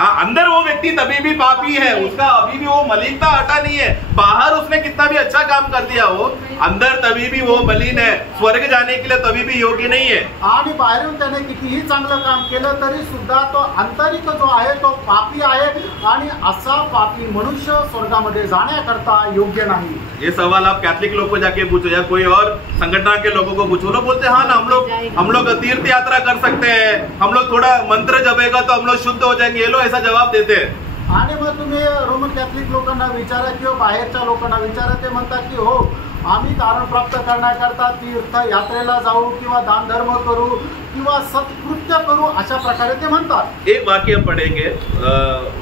हाँ, अंदर वो व्यक्ति तभी भी पापी है, उसका अभी भी वो मलिनता हटा नहीं है। बाहर उसने कितना भी अच्छा काम कर दिया हो, अंदर तभी भी वो मलिन है, स्वर्ग जाने के लिए तभी भी योग्य नहीं है। आणि बाहेरून त्याने कितीही चांगलं काम केलं तरी सुद्धा तो आंतरिक जो आहे तो पापी आहे आणि असा पापी मनुष्य स्वर्गामध्ये जाण्याकरता योग्य नाही। ये सवाल आप कैथलिक लोग को जाके पूछो या कोई और संगठन के लोगों को पूछो, लोग बोलते हैं हाँ ना, हम लोग तीर्थ यात्रा कर सकते हैं, हम लोग थोड़ा मंत्र जपेगा तो हम लोग शुद्ध हो जाएंगे, ये लोग ऐसा जवाब देते हैं। आणि मग तुम्ही रोमन कॅथलिक लोकांना विचारा किंवा बाहेरच्या लोकांना विचारा, ते म्हणतात की हो आम्ही तारण प्राप्त करण्याकरता तीर्थ यात्रेला जाऊ किंवा दान धर्म करू किंवा सत्कृत्य करू, अशा प्रकारे ते म्हणतात। एक वाक्य हम पढ़ेंगे,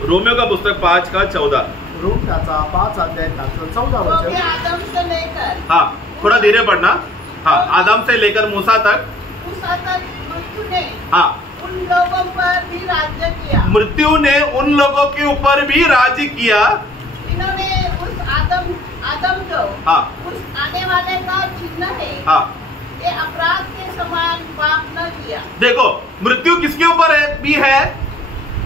रोमियो का पुस्तक 5:14। रोम त्याचा 5 अध्याय 14 वचन। आदम से लेकर, हाँ थोड़ा धीरे पढ़ना। हाँ, आदम से लेकर मूसा तक मृत्यु ने हाँ उन लोगों पर भी राज्य किया। मृत्यु ने उन लोगों के ऊपर भी राज्य किया। इन्होंने उस आदम जो हाँ उस आने वाले का चिन्ह है, हाँ, ये अपराध के समान पाप न किया। देखो मृत्यु किसके ऊपर है भी है,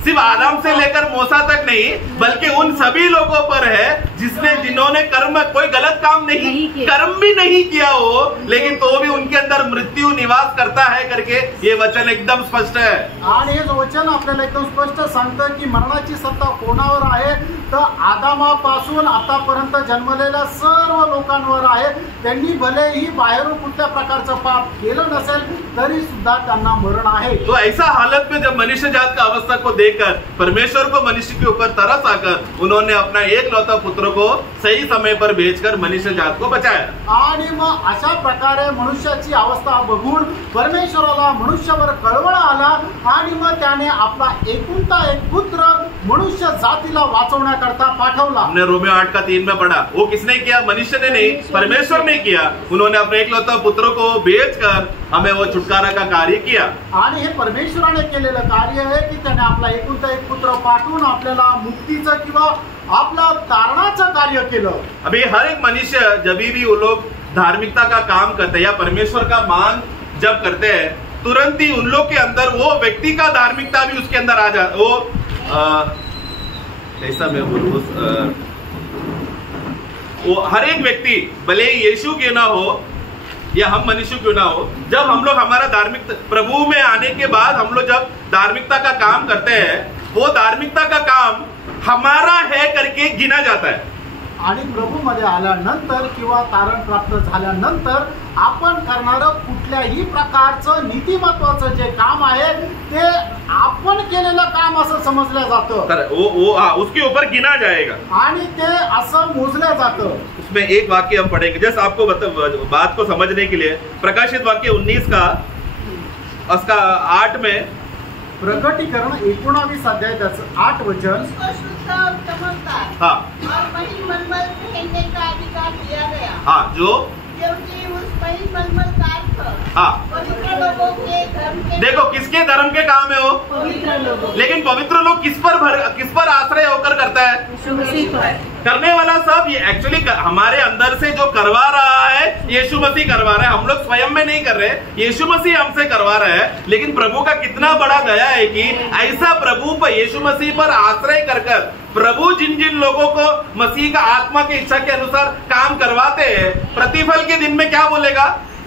सिर्फ आदम से लेकर मूसा तक नहीं, बल्कि उन सभी लोगों पर है जिन्होंने कर्म कोई गलत काम नहीं कर्म भी नहीं किया हो, लेकिन तो भी उनके अंदर मृत्यू निवास करता है करके ये वचन एकदम स्पष्ट है। आणि हे वचन आपल्याला एकदम स्पष्ट सांगतं की मरणाची सत्ता कोणावर आहे, तर आदामापासून आतापर्यंत जन्मलेल्या सर्व लोकांवर आहे। त्यांनी भलेही बाहेरून कुठल्या प्रकारचं पाप केलं नसेल तरी सुद्धा त्यांना मरण आहे। तो ऐसा हालत में जब मनुष्य जात का अवस्था को देखकर परमेश्वर को मनुष्य के ऊपर तरस आकर उन्होंने अपना एकलौता पुत्र को सही समय पर भेजकर मनुष्य जात को बचाया। आणि मग अशा प्रकारे मनुष्याची अवस्था बघून परमेश्वराला मनुष्यावर कळवळ आला आणि मग त्याने आपला एकुलता एक पुत्र मनुष्य जातीला वाचवण्याकरता पाठवला। हमने रोमियो 8:3 में पढ़ा, वो किसने किया? मनुष्य ने नहीं, परमेश्वर ने किया। उन्होंने अपने एकलौता पुत्र को भेजकर हमें वो छुटकारा का कार्य किया। आणि हे परमेश्वराने केलेलं कार्य आहे की त्याने आपला एकुलता एक पुत्र पाठवून आपल्याला मुक्तीचं किंवा आपला तारणाचं कार्य केलं। अभी हर एक मनुष्य जब भी वो लोग धार्मिकता का काम करते हैं या परमेश्वर का मान जब करते हैं, तुरंत ही उन लोग के अंदर वो व्यक्ति का धार्मिकता भी उसके अंदर आ जाता। वो कैसा मैं बोलूं, वो हर एक व्यक्ति भले यीशु क्यों ना हो या हम मनुष्य क्यों ना हो, जब हम लोग हमारा धार्मिक प्रभु में आने के बाद हम लोग जब धार्मिकता का काम करते हैं, वो धार्मिकता का काम हमारा है करके गिना जाता है। आणि प्रभूमध्ये आल्यानंतर किंवा तारण प्राप्त झाल्यानंतर आपण करणारं कुठल्याही प्रकारचं नीतिमत्वाचं जे काम आहे ते आपण केलेलं काम असं समजलं जातं। वो उसके ऊपर गिना जाएगा आणि ते असं मोजलं जातं। उसमें एक वाक्य हम पढ़ेंगे जैसे आपको बात को समझने के लिए, प्रकाशित वाक्य 19 का उसका 8 में, प्रकटीकरण 19 अध्याय 8 वचन। उसको शुद्ध और चमकदार हाँ और महिमल पहनने का अधिकार दिया गया। हाँ, जो क्योंकि उस महिमल का अर्थ हाँ पवित्र लोगों के धर्म के, देखो किसके धर्म के काम है वो, पवित्र लोगों, लेकिन पवित्र लोग किस पर आश्रय होकर करता है? करने वाला सब ये एक्चुअली हमारे अंदर से जो करवा रहा है यीशु मसीह करवा रहा है, हम लोग स्वयं में नहीं कर रहे, यीशु मसीह हमसे करवा रहा है। लेकिन प्रभु का कितना बड़ा दया है कि ऐसा प्रभु पर यीशु मसीह पर आश्रय कर प्रभु जिन जिन लोगों को मसीह का आत्मा की इच्छा के अनुसार काम करवाते हैं, प्रतिफल के दिन में क्या बोलेगा?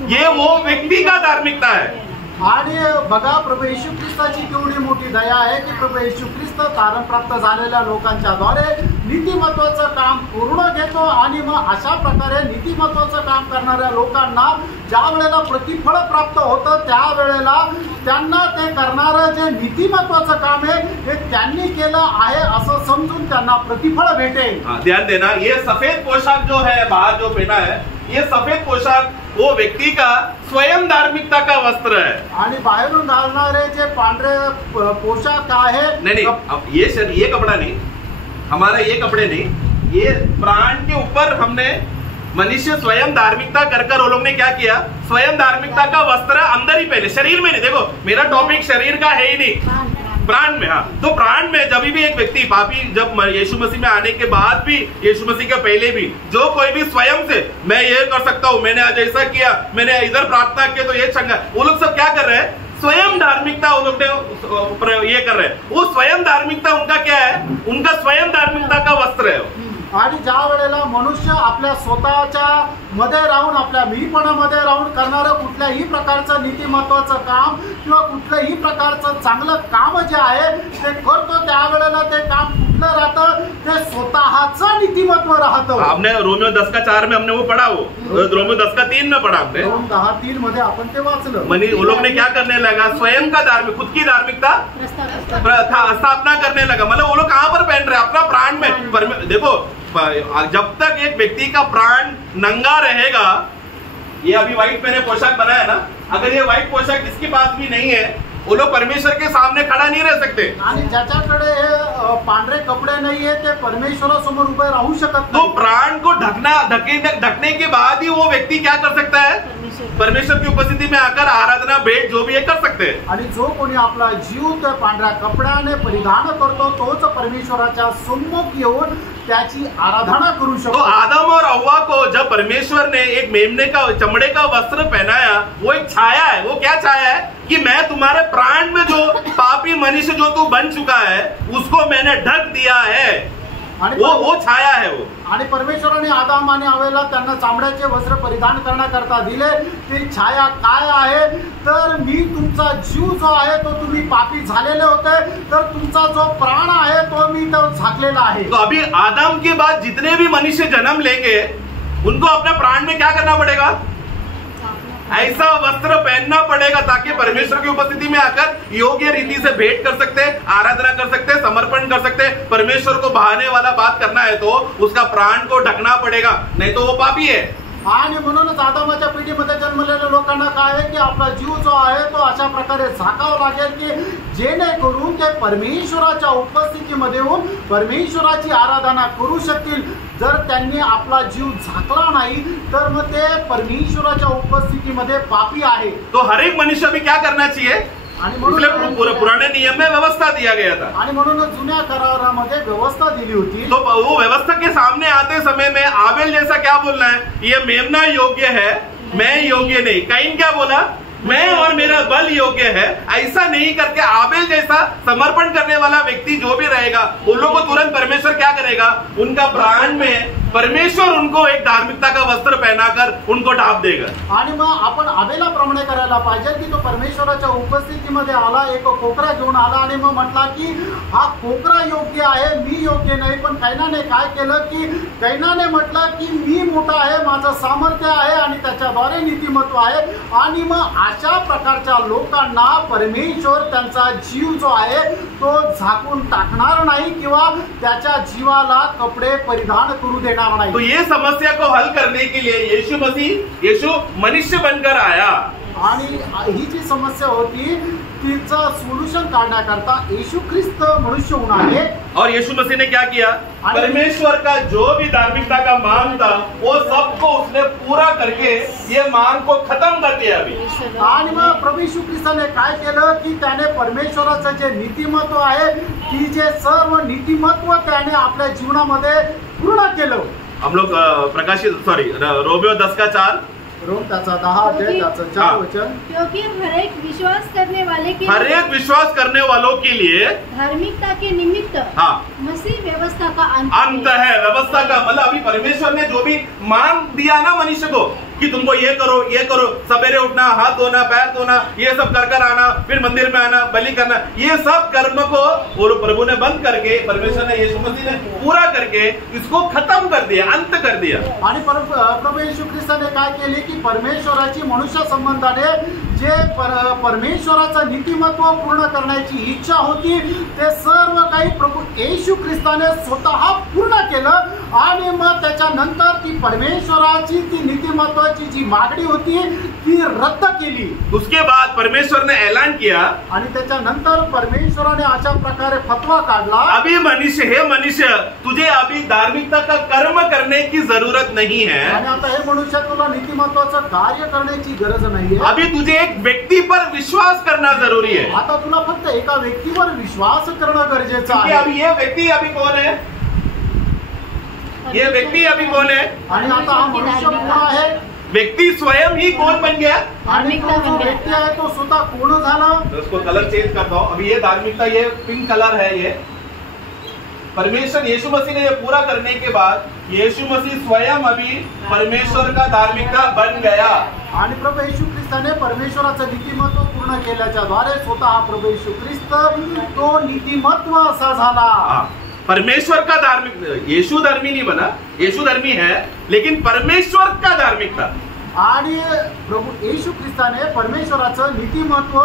ये वो व्यक्ति का धार्मिकता है। आणि बघा प्रभू येशू ख्रिस्ताची केवढी मोठी दया आहे की प्रभू येशू ख्रिस्त तारण प्राप्त झालेल्या लोकांच्या द्वारे नीतिमत्वाचं काम पूर्ण घेतो आणि मग अशा प्रकारे नीतिमत्वाचं काम करणाऱ्या लोकांना ज्या वेळेला प्रतिफळ प्राप्त होतं त्यावेळेला त्यांना ते करणारं जे नीतिमत्वाचं काम आहे हे त्यांनी केलं आहे असं समजून त्यांना प्रतिफळ भेटेल। ध्यान देना, ये सफेद पोशाक जो है बाहर जो पहना है, ये सफेद पोशाक वो व्यक्ति का स्वयं धार्मिकता का वस्त्र है। आणि बाहेरून घालणारे जे पांढरे पोशाख आहे, नहीं अब ये कपड़ा नहीं, हमारा ये कपड़े नहीं, ये प्राण के ऊपर हमने मनुष्य स्वयं धार्मिकता कर वो लोग ने क्या किया? स्वयं धार्मिकता का वस्त्र अंदर ही पहने, शरीर में नहीं। देखो मेरा टॉपिक शरीर का है ही नहीं, प्राण में। हाँ, तो प्राण में जब भी एक व्यक्ति पापी जब यीशु मसीह में आने के बाद भी, यीशु मसीह के पहले भी, जो कोई भी स्वयं से मैं ये कर सकता हूँ, मैंने आज ऐसा किया, मैंने इधर प्रार्थना की तो ये चंगा, वो लोग सब क्या कर रहे हैं? स्वयं धार्मिकता वो लोग ये कर रहे हैं। वो स्वयं धार्मिकता उनका क्या है? उनका स्वयं धार्मिकता का वस्त्र है। आणि ज्या वेळेला मनुष्य आपल्या स्वतःच्या मध्ये राहून आपल्या मीपणामध्ये राहून करणारं कुठल्याही प्रकारचं नीतिमत्वाचं काम किंवा कुठल्याही प्रकारचं चांगलं काम जे आहे ते करतो, त्यावेळेला ते काम कुठलं राहतं? ते स्वतःचं नीतिमत्व राहतं। हमने रोमियो 10:4 में हमने वो पढ़ा, वो रोमियो 10:3 में पढ़ा हमने, 10:3 मध्ये आपण ते वाचलं। मनी वो लोग ने क्या करने लगा? स्वयं का धार्मिक, खुद की धार्मिकता स्थापना करने लगा। मतलब वो लोग कहाँ पर पहन रहे? अपना प्राण में। देखो, जब तक एक व्यक्ति का प्राण नंगा रहेगा, ये अभी व्हाइट मैंने पोशाक बनाया ना, अगर ये व्हाइट पोशाक किसके पास भी नहीं है, वो लोग परमेश्वर के सामने खड़ा नहीं रह सकते। आणि ज्याच्याकडे पांढरे कपडे नाहीये ते परमेश्वरासमोर उभे राहू शकत तो प्राण को ढकने के बाद ही वो व्यक्ती क्या कर सकता है? परमेश्वर की उपस्थिति में आकर आराधना, भेंट जो भी है कर सकते हैं। आणि जो कोणी आपला जीव त्या पांढऱ्या कपड्याने परिधान करतो तोच परमेश्वराच्या सम्मुख येऊन त्याची आराधना करू शकतो। तो आदम और हव्वा को जब परमेश्वर ने एक मेमने का चमड़े का वस्त्र पहनाया, वो एक छाया है। वो क्या छाया है? कि मैं तुम्हारे प्राण में जो पापी मनुष्य जो तू बन चुका है उसको मैंने ढक दिया है। वो छाया है वो। आणि परमेश्वराने आदाम आणि हव्वाला त्यांना चामड्याचे वस्त्र परिधान करण्याकरता दिले। ती छाया काय आहे? तर मी तुमचा जीव जो आहे तो तुम्ही पापी झालेले होते, तर तुमचा जो प्राण आहे तो मी तो झाकलेला आहे। तो अभी आदम के बाद जितने भी मनुष्य जन्म लेंगे उनको अपने प्राण में क्या करना पड़ेगा? ऐसा वस्त्र पहनना पड़ेगा ताकि परमेश्वर की उपस्थिति में आकर योग्य रीति से भेंट कर सकते, आराधना कर सकते, समर्पण कर सकते। परमेश्वर को बहाने वाला बात करना है तो उसका प्राण को ढकना पड़ेगा, नहीं तो वो पापी है। आणि म्हणूनच आदामाच्या पिढीमध्ये जन्मलेल्या लोकांना काय आहे की आपला जीव जो आहे तो अशा प्रकारे झाकावा लागेल की जेणेकरून ते परमेश्वराच्या उपस्थितीमध्ये येऊन परमेश्वराची आराधना करू शकतील। जर त्यांनी आपला जीव झाकला नाही तर मग ते परमेश्वराच्या उपस्थितीमध्ये पापी आहे। तो हर एक मनुष्य भी क्या करना चाहिए? पुराने नियम में व्यवस्था दिया गया था, आणि म्हणूनच जुन्या करारामध्ये व्यवस्था दिली होती। तो वो व्यवस्था के सामने आते समय में आबेल जैसा क्या बोलना है? ये मेमना योग्य है, मैं योग्य नहीं। कैन क्या बोला? मैं और मेरा बल योग्य है। ऐसा नहीं करके आबेल जैसा समर्पण करने वाला व्यक्ति जो भी रहेगा उन लोगों को तुरंत परमेश्वर क्या करेगा? उनका प्राण में परमेश्वर उनको एक धार्मिकता का वस्त्र पहनाकर उनको ढाप देगा। आणि मग आपण आबेलाप्रमाणे करायला पाहिजे की तो परमेश्वराच्या उपस्थितीमध्ये आला, एक कोकरा घेऊन आला आणि मग म्हटला की हा कोकरा योग्य आहे, मी योग्य नाही। पण कैनाने काय केलं की कैनाने म्हटलं की मी मोठा आहे, माझं सामर्थ्य आहे आणि त्याच्याद्वारे नीतिमत्व आहे। आणि मग अशा प्रकारच्या लोकांना परमेश्वर त्यांचा जीव जो आहे तो झाकून टाकणार नाही किंवा त्याच्या जीवाला कपडे परिधान करू देणार नहीं। तो ये समस्या को हल करने के लिए यीशु मनुष्य बनकर आया। आणि ही जी समस्या होती तिचं सोल्यूशन काढण्याकरता येशू ख्रिस्त मनुष्य होऊन आले। और यीशु मसीह ने क्या किया? परमेश्वर का जो भी धार्मिकता का मांग था वो सबको उसने पूरा करके ये मांग को खत्म कर दिया। अभी आणि मग प्रभू येशू ख्रिस्ताने काय केलं की त्याने परमेश्वराचं जे नीतिमत्व आहे ती जे सर्व नीतिमत्व त्याने आपल्या जीवनामध्ये पूर्ण केलं। हम लोग रोमियो 10:4 रोम त्याचा 10:4 वचन। क्योंकि हर एक विश्वास करने वालों के लिए धार्मिकता के निमित्त मसीह व्यवस्था का अंत है। व्यवस्था का मतलब अभी परमेश्वर ने जो भी मांग दिया ना मनुष्य को कि तुमको ये करो, सवेरे उठना, हाथ धोना, पैर धोना, ये सब कर आना, फिर मंदिर में आना, बलि करना, ये सब कर्म को और प्रभु ने बंद करके परमेश्वर ने यीशु मसीह ने पूरा करके इसको खत्म कर दिया, अंत कर दिया। आणि प्रभू येशू ख्रिस्ताने काय केले की परमेश्वराची मनुष्य संबंधाने जे परमेश्वराचं नीतिमत्व पूर्ण करण्याची इच्छा होती ते सर्व काही प्रभू येशू ख्रिस्ताने स्वतः पूर्ण केलं। आणि मग त्याच्यानंतर ती परमेश्वराची ती नीतिमत्वाची जी मागणी होती ती रद्द केली। उसके बाद परमेश्वर ने ऐलान किया आणि त्याच्यानंतर परमेश्वराने अशा प्रकारे फतवा काढला, अभी मनुष्य तुझे अभी धार्मिकता का कर्म करने की जरूरत नहीं है। आणि आता हे मनुष्य तुला नीतिमत्वाचं कार्य करण्याची गरज नाहीये। अभी तुझे एक व्यक्ति पर विश्वास करना जरूरी है। आता तुला फक्त एका व्यक्तीवर विश्वास करणं गरजेचं आहे। अभी ये व्यक्ति अभी कौन है? ये व्यक्ति अभी कौन है? आणि आता हा मनुष्य कोण आहे? व्यक्ति स्वयं ही कौन बन गया? धार्मिकता जो व्यक्ति आहे तो स्वतः पूर्ण झाला। तो उसको कलर चेंज करता हूं। अभी ये धार्मिकता, ये पिंक कलर है, ये परमेश्वर यीशु मसीह ने ये पूरा करने के बाद यीशु मसीह स्वयं अभी परमेश्वर का धार्मिकता बन गया। आणि प्रभू येशू ख्रिस्ताने परमेश्वराचं नीतिमत्व पूर्ण केल्याच्या द्वारे स्वतः प्रभू येशू ख्रिस्त तो नीतिमत्व असा झाला। परमेश्वर का धार्मिक, यीशु धर्मी नहीं बना, यीशु धर्मी है लेकिन परमेश्वर का धार्मिकता। आणि प्रभू येशू ख्रिस्ताने परमेश्वराचं नीतिमत्व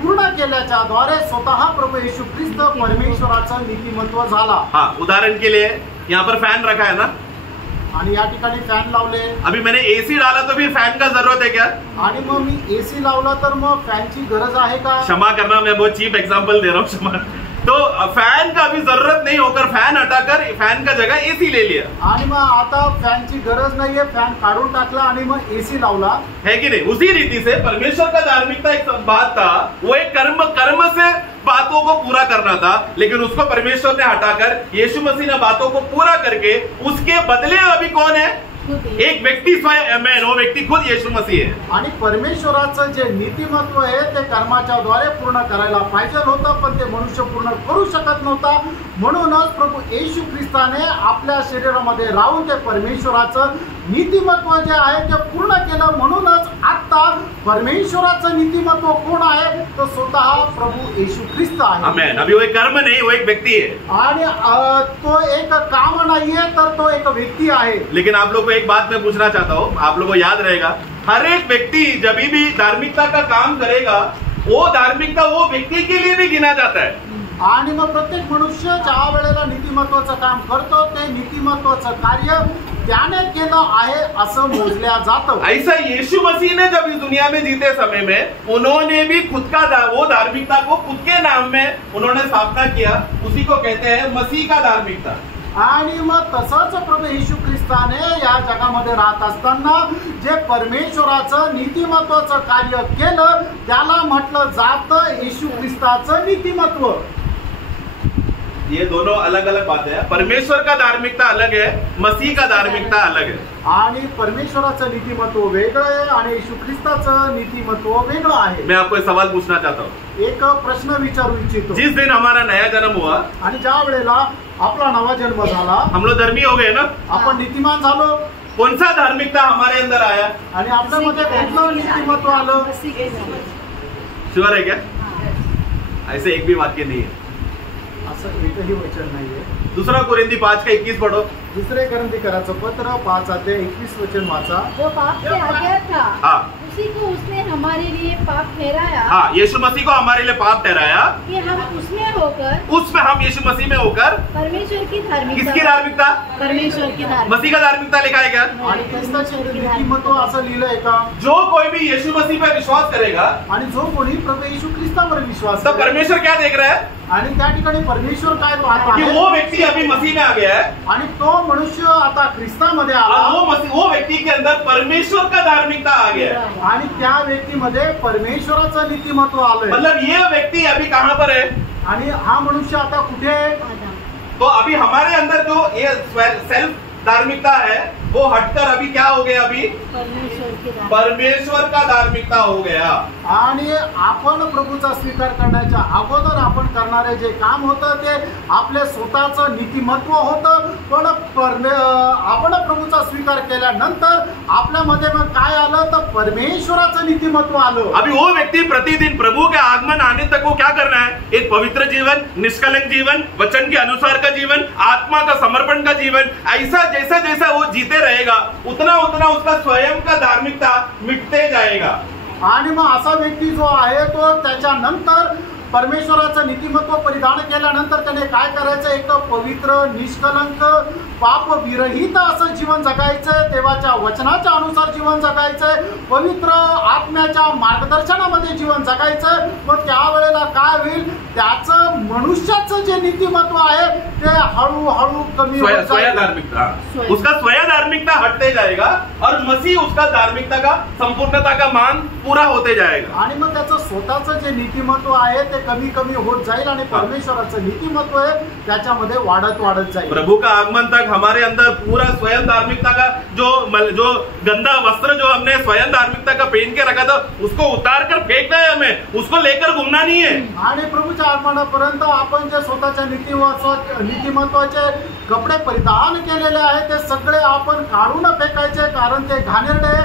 पूर्ण केल्याच्या द्वारे स्वतः प्रभु येशू ख्रिस्त परमेश्वराचं नीतिमत्व झाला। हाँ, उदाहरण के लिए यहाँ पर फैन रखा है ना, आणि या ठिकाणी फॅन लावले। अभी मैंने एसी डाला तो फिर फैन का जरूरत है क्या? आणि मग मी एसी लावला तर मग फॅनची गरज आहे का? क्षमा करना, मैं बहुत चीप एग्जांपल दे रहा हूँ, क्षमा। तो फैन का अभी जरूरत नहीं होकर फैन हटाकर फैन का जगह एसी ले लिया। आणि मग आता फॅनची गरज नाहीये, फॅन काढून टाकला आणि मग एसी लावला, है कि नहीं? उसी रीति से परमेश्वर का धार्मिकता एक बात था, वो एक कर्म से बातों को पूरा करना था, लेकिन उसको परमेश्वर ने हटाकर यीशु मसीह ने बातों को पूरा करके उसके बदले अभी कौन है? एक व्यक्ति स्वयं, वो व्यक्ति खुद यीशु मसीह है। आणि परमेश्वराचं जे नीतिमत्व आहे ते कर्माच्या द्वारे पूर्ण करायला पाहिजे होतं, पण ते मनुष्य पूर्ण करू शकत नव्हता। म्हणूनच प्रभू येशू ख्रिस्ताने आपल्या शरीरामध्ये राहून ते परमेश्वराचं नीतिमत्व जे आहे ते पूर्ण केलं। म्हणूनच आता परमेश्वराचं नीतिमत्व कोण आहे? तो स्वतः प्रभू येशू ख्रिस्त आहे। आमेन। अभी वो एक कर्म नहीं, वो एक व्यक्ति है। आणि तो एक काम नाहीये, तर तो एक व्यक्ति आहे। लेकिन आप लोग को एक बात मैं पूछना चाहता हूँ, आप लोगों को याद रहेगा, हर एक व्यक्ति जब भी धार्मिकता का काम करेगा, वो धार्मिकता वो व्यक्ति के लिए भी गिना जाता है। आणि मग प्रत्येक मनुष्य ज्या वेळेला नीतिमत्वाचं काम करतो ते नीतिमत्वाचं कार्य त्याने केलं आहे असं मोजल्या जातं। ऐसा यीशु मसीह ने जब इस दुनिया में जीते समय में उन्होंने भी खुद का वो धार्मिकता को खुद के नाम में उन्होंने स्थापना किया, उसी को कहते हैं मसीह का धार्मिकता। आणि मग तसंच प्रभू येशू ख्रिस्ताने या जगामध्ये राहत असताना जे परमेश्वराचं नीतिमत्वाचं कार्य केलं त्याला म्हटलं जातं येशू ख्रिस्ताचं नीतिमत्व। ये दोनों अलग अलग बातें हैं। परमेश्वर का धार्मिकता अलग है, मसीह का धार्मिकता अलग है। आणि परमेश्वराचं नीतिमत्व वेगळं आहे आणि येशू ख्रिस्ताचं नीतिमत्व वेगळं आहे। मैं आपको एक सवाल पूछना चाहता हूँ। एक प्रश्न विचारू इच्छितो। जिस दिन हमारा नया जन्म हुआ आणि ज्या वेळेला आपला नवा जन्म झाला, हम लोग धर्मी हो गए ना, आपण नीतिमान झालो, कौन सा धार्मिकता हमारे अंदर आया? आणि आपल्यामध्ये कोणतं नीतिमत्व आलं? श्योर है क्या? ऐसे एक भी वाक्य नहीं है, असं एकही वचन नाहीये। दूसरा कोरिंथी 5:21 पढ़ो। दुसरे कोरिंथीकराचं पत्र 5:21 वचन वाचा। जो पाप से आज्ञा था, हाँ, उसी को उसने हमारे लिए पाप ठहराया। हाँ, यीशु मसीह को हमारे लिए पाप ठहराया कि हम उसमें होकर, उसमें हम यीशु मसीह में होकर परमेश्वर की धार्मिकता, किसकी धार्मिकता? परमेश्वर की धार्मिकता, मसीह का धार्मिकता लिखा है क्या? आणि ख्रिस्ताचे नीतिमत्व असं लिहिलंय का? जो कोई भी यीशु मसीह पर विश्वास करेगा, आणि जो कोणी प्रभू येशू ख्रिस्तावर विश्वास तो करेल, परमेश्वर क्या देख रहा है? आणि त्या ठिकाणी परमेश्वर काय पाहत कि आहे? वो व्यक्ति अभी मसीह में आ गया है आणि तो मनुष्य आता ख्रिस्तामध्ये आला और वो व्यक्ति के अंदर परमेश्वर का धार्मिकता आ गया है। आणि त्या व्यक्तीमध्ये परमेश्वराचं नीतिमत्व आलंय। मतलब ये व्यक्ति अभी कहाँ पर है? आणि हा मनुष्य आता कुठे आहे? तो अभी हमारे अंदर जो ये सेल्फ धार्मिकता है वो हटकर अभी क्या हो गया? अभी परमेश्वर का धार्मिकता हो गया। आणि आपण प्रभूचा स्वीकार करण्याच्या अगोदर आपण करणारे जे काम होतं ते आपले स्वतःचं नीतिमत्व होतं, पण आपण प्रभूचा स्वीकार केल्यानंतर आपल्यामध्ये मग काय आलं? तर परमेश्वराचं नीतिमत्व आलं। अभी वो व्यक्ति प्रतिदिन प्रभु के आगमन आने तक वो क्या करना है? एक पवित्र जीवन, निष्कलंक जीवन, वचन के अनुसार का जीवन, आत्मा का समर्पण का जीवन, ऐसा जैसा जैसा वो जीते रहेगा उतना उतना उसका स्वयं का धार्मिकता मिटते जाएगा। आणि मग असा व्यक्ती जो आहे तो त्याच्यानंतर परमेश्वराचं नीतिमत्व परिधान केल्यानंतर त्याने काय करायचं? एक पवित्र, निष्कलंक, पाप विरहित असं जीवन जगायचंय, देवाच्या वचनाच्या अनुसार जीवन जगायचंय, पवित्र आत्म्याच्या मार्गदर्शनामध्ये जीवन जगायचंय। मग त्यावेळेला काय होईल? त्याचं मनुष्याचं जे नीतिमत्व आहे ते हळूहळू कमी होत जाईल। धार्मिकता, उसका स्वयं धार्मिकता हटते जाएगा और मसीह उसका धार्मिकता का संपूर्णता का मान पूरा होते जाएगा। आणि मग त्याचं स्वतःचं जे नीतिमत्व आहे ते कमी कमी होत जाईल आणि परमेश्वराचं नीतिमत्व आहे त्याच्यामध्ये वाढत वाढत जाईल। प्रभु का आगमन तक हमारे अंदर पूरा स्वयं धार्मिकता का जो गंदा वस्त्र जो हमने स्वयं धार्मिकता का पहन के रखा था उसको उतार कर फेंकना है, हमें उसको लेकर घूमना नहीं है। आणि प्रभूच्या आगमनापर्यंत आपण जे स्वतःच्या नीतिमत्वाचे कपडे परिधान केलेले आहेत ते सगळे आपण काढून फेकायचे, कारण ते घाणेरडे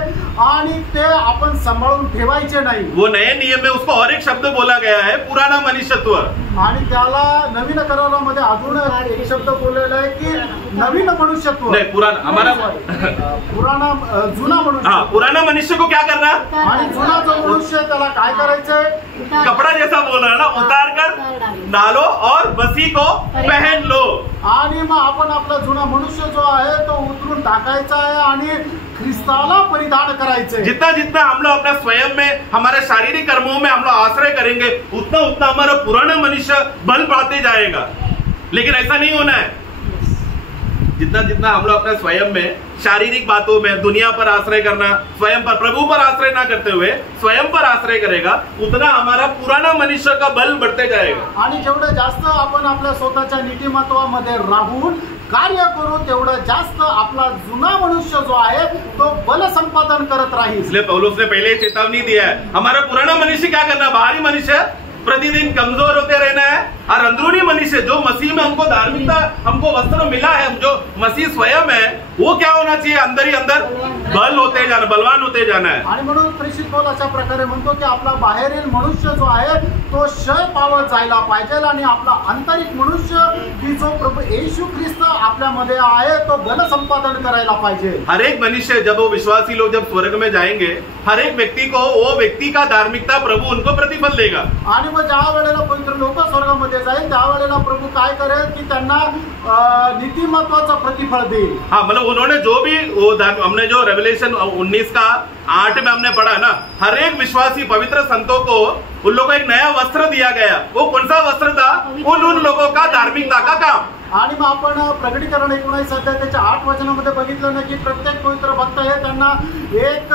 आणि ते आपण सांभाळून ठेवायचे नाही। वो नए नियम में उसको और एक शब्द बोला गया है, पुराना मनुष्यत्व, आणि त्याला नवीन करारामध्ये अजून एक शब्द बोललेला आहे की नवीन मनुष्यत्व नहीं, पुराना हमारा जुना मनुष्य। हाँ, पुराना मनुष्य को क्या करना, आणि जुना जो मनुष्य त्याला काय करायचंय, कपड़ा जैसा बोल रहा है ना, उतार कर डालो और मसीह को पहन लो। आणि मग आपण आपला जुना मनुष्य जो आहे तो उतरून टाकायचा आहे आणि ख्रिस्ताला परिधान करायचे। जितना जितना हम लोग अपना स्वयं में हमारे शारीरिक कर्मों में हम लोग आश्रय करेंगे उतना उतना हमारा पुराना मनुष्य बल पाते जाएगा, लेकिन ऐसा नहीं होना है। जितना जितना हम लोग अपने स्वयं में शारीरिक बातों में दुनिया पर आश्रय करना, स्वयं पर प्रभु पर आश्रय ना करते हुए स्वयं पर आश्रय करेगा उतना हमारा पुराना मनुष्य का बल बढ़ते जाएगा। आणि जेवढे जास्त आपण आपल्या स्वतःच्या नीतिमत्वामध्ये राहून कार्य करू तेवढं जास्त आपला जुना मनुष्य जो आहे तो बल संपादन करत राहील। इसलिए पौलुस ने पहले चेतावनी दिया है, हमारा पुराना मनुष्य क्या करना, बाहरी मनुष्य प्रतिदिन कमजोर होते रहना है, और अंदरूनी मनुष्य जो मसीह में हमको धार्मिकता हमको वस्त्र मिला है, जो मसीह स्वयं है वो क्या होना चाहिए, अंदर ही अंदर बल होते जाना, बलवान होते जाना है। आणि म्हणून प्रेषित पौल अशा प्रकारे म्हणतो की आपला बाहेरील मनुष्य जो आहे तो क्षय पावत जायला पाहिजे आणि आपला आंतरिक मनुष्य की जो प्रभू येशू ख्रिस्त आपल्यामध्ये आहे तो बल संपादन करायला पाहिजे। हर एक मनुष्य जब वो विश्वासी लोग जब स्वर्ग में जाएंगे हर एक व्यक्ति को वो व्यक्ति का धार्मिकता प्रभु उनको प्रतिफल देगा। आणि मग ज्या वेळेला पवित्र लोक स्वर्गामध्ये जाईल त्यावेळेला प्रभु काय करेल की त्यांना नीतिमत्वाचं प्रतिफल देईल। हाँ, मतलब उन्होंने जो भी वो हमने जो रेवलेशन 19 का 8 में हमने पढ़ा ना, हर एक विश्वासी पवित्र संतों को उन लोगों को एक नया वस्त्र दिया गया। वो कौन सा वस्त्र था, उन लोगों का धार्मिकता का काम। आणि मग आपण प्रकटीकरण 19 अध्यायाच्या 8 वचनामध्ये बघितलं ना की प्रत्येक पवित्र भक्त हे त्यांना एक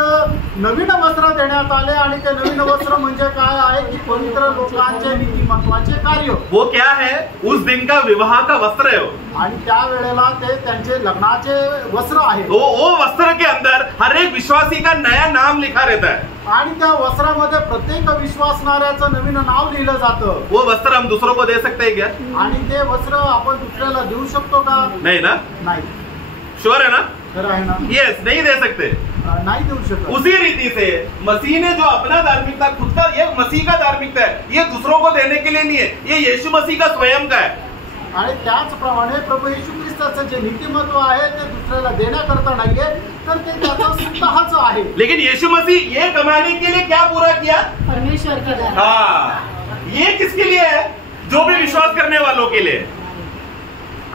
नवीन वस्त्र देण्यात आले आणि ते नवीन वस्त्र म्हणजे काय आहे की पवित्र लोकांचे नीतिमत्वाचे कार्य। वो क्या है, उस दिन का विवाह का वस्त्र है वो, आणि त्या वेळेला ते त्यांचे लग्नाचे वस्त्र आहे। वो वस्त्र के अंदर हर एक विश्वासी का नया नाम लिखा रहता है आणि त्या वस्त्रामध्ये प्रत्येक विश्वासणाऱ्याचं नवीन नाव लिहिलं जातं। वो वस्त्र हम दूसरों को दे सकते हैं क्या? आणि ते वस्त्र आपण दुसऱ्याला देऊ शकतो का? नहीं ना, नाही। श्योर है ना? खरं आहे ना? यस, नहीं दे सकते, नाही देऊ शकत। उसी रीति से मसीह ने जो अपना धार्मिकता खुद का, ये मसीह का धार्मिकता है, ये दूसरों को देने के लिए नहीं है, ये यीशु मसीह का स्वयं का है। आणि त्याचप्रमाणे प्रभू येशू ख्रिस्ताचं जे नीतिमत्व आहे ते दुसऱ्याला देण्याकरता नाहीये तर ते त्याचं स्वतःच आहे। लेकिन यीशु मसीह ये कमाने के लिए क्या पूरा किया, परमेश्वर के द्वारा। हाँ, ये किसके लिए है, जो भी विश्वास करने वालों के लिए।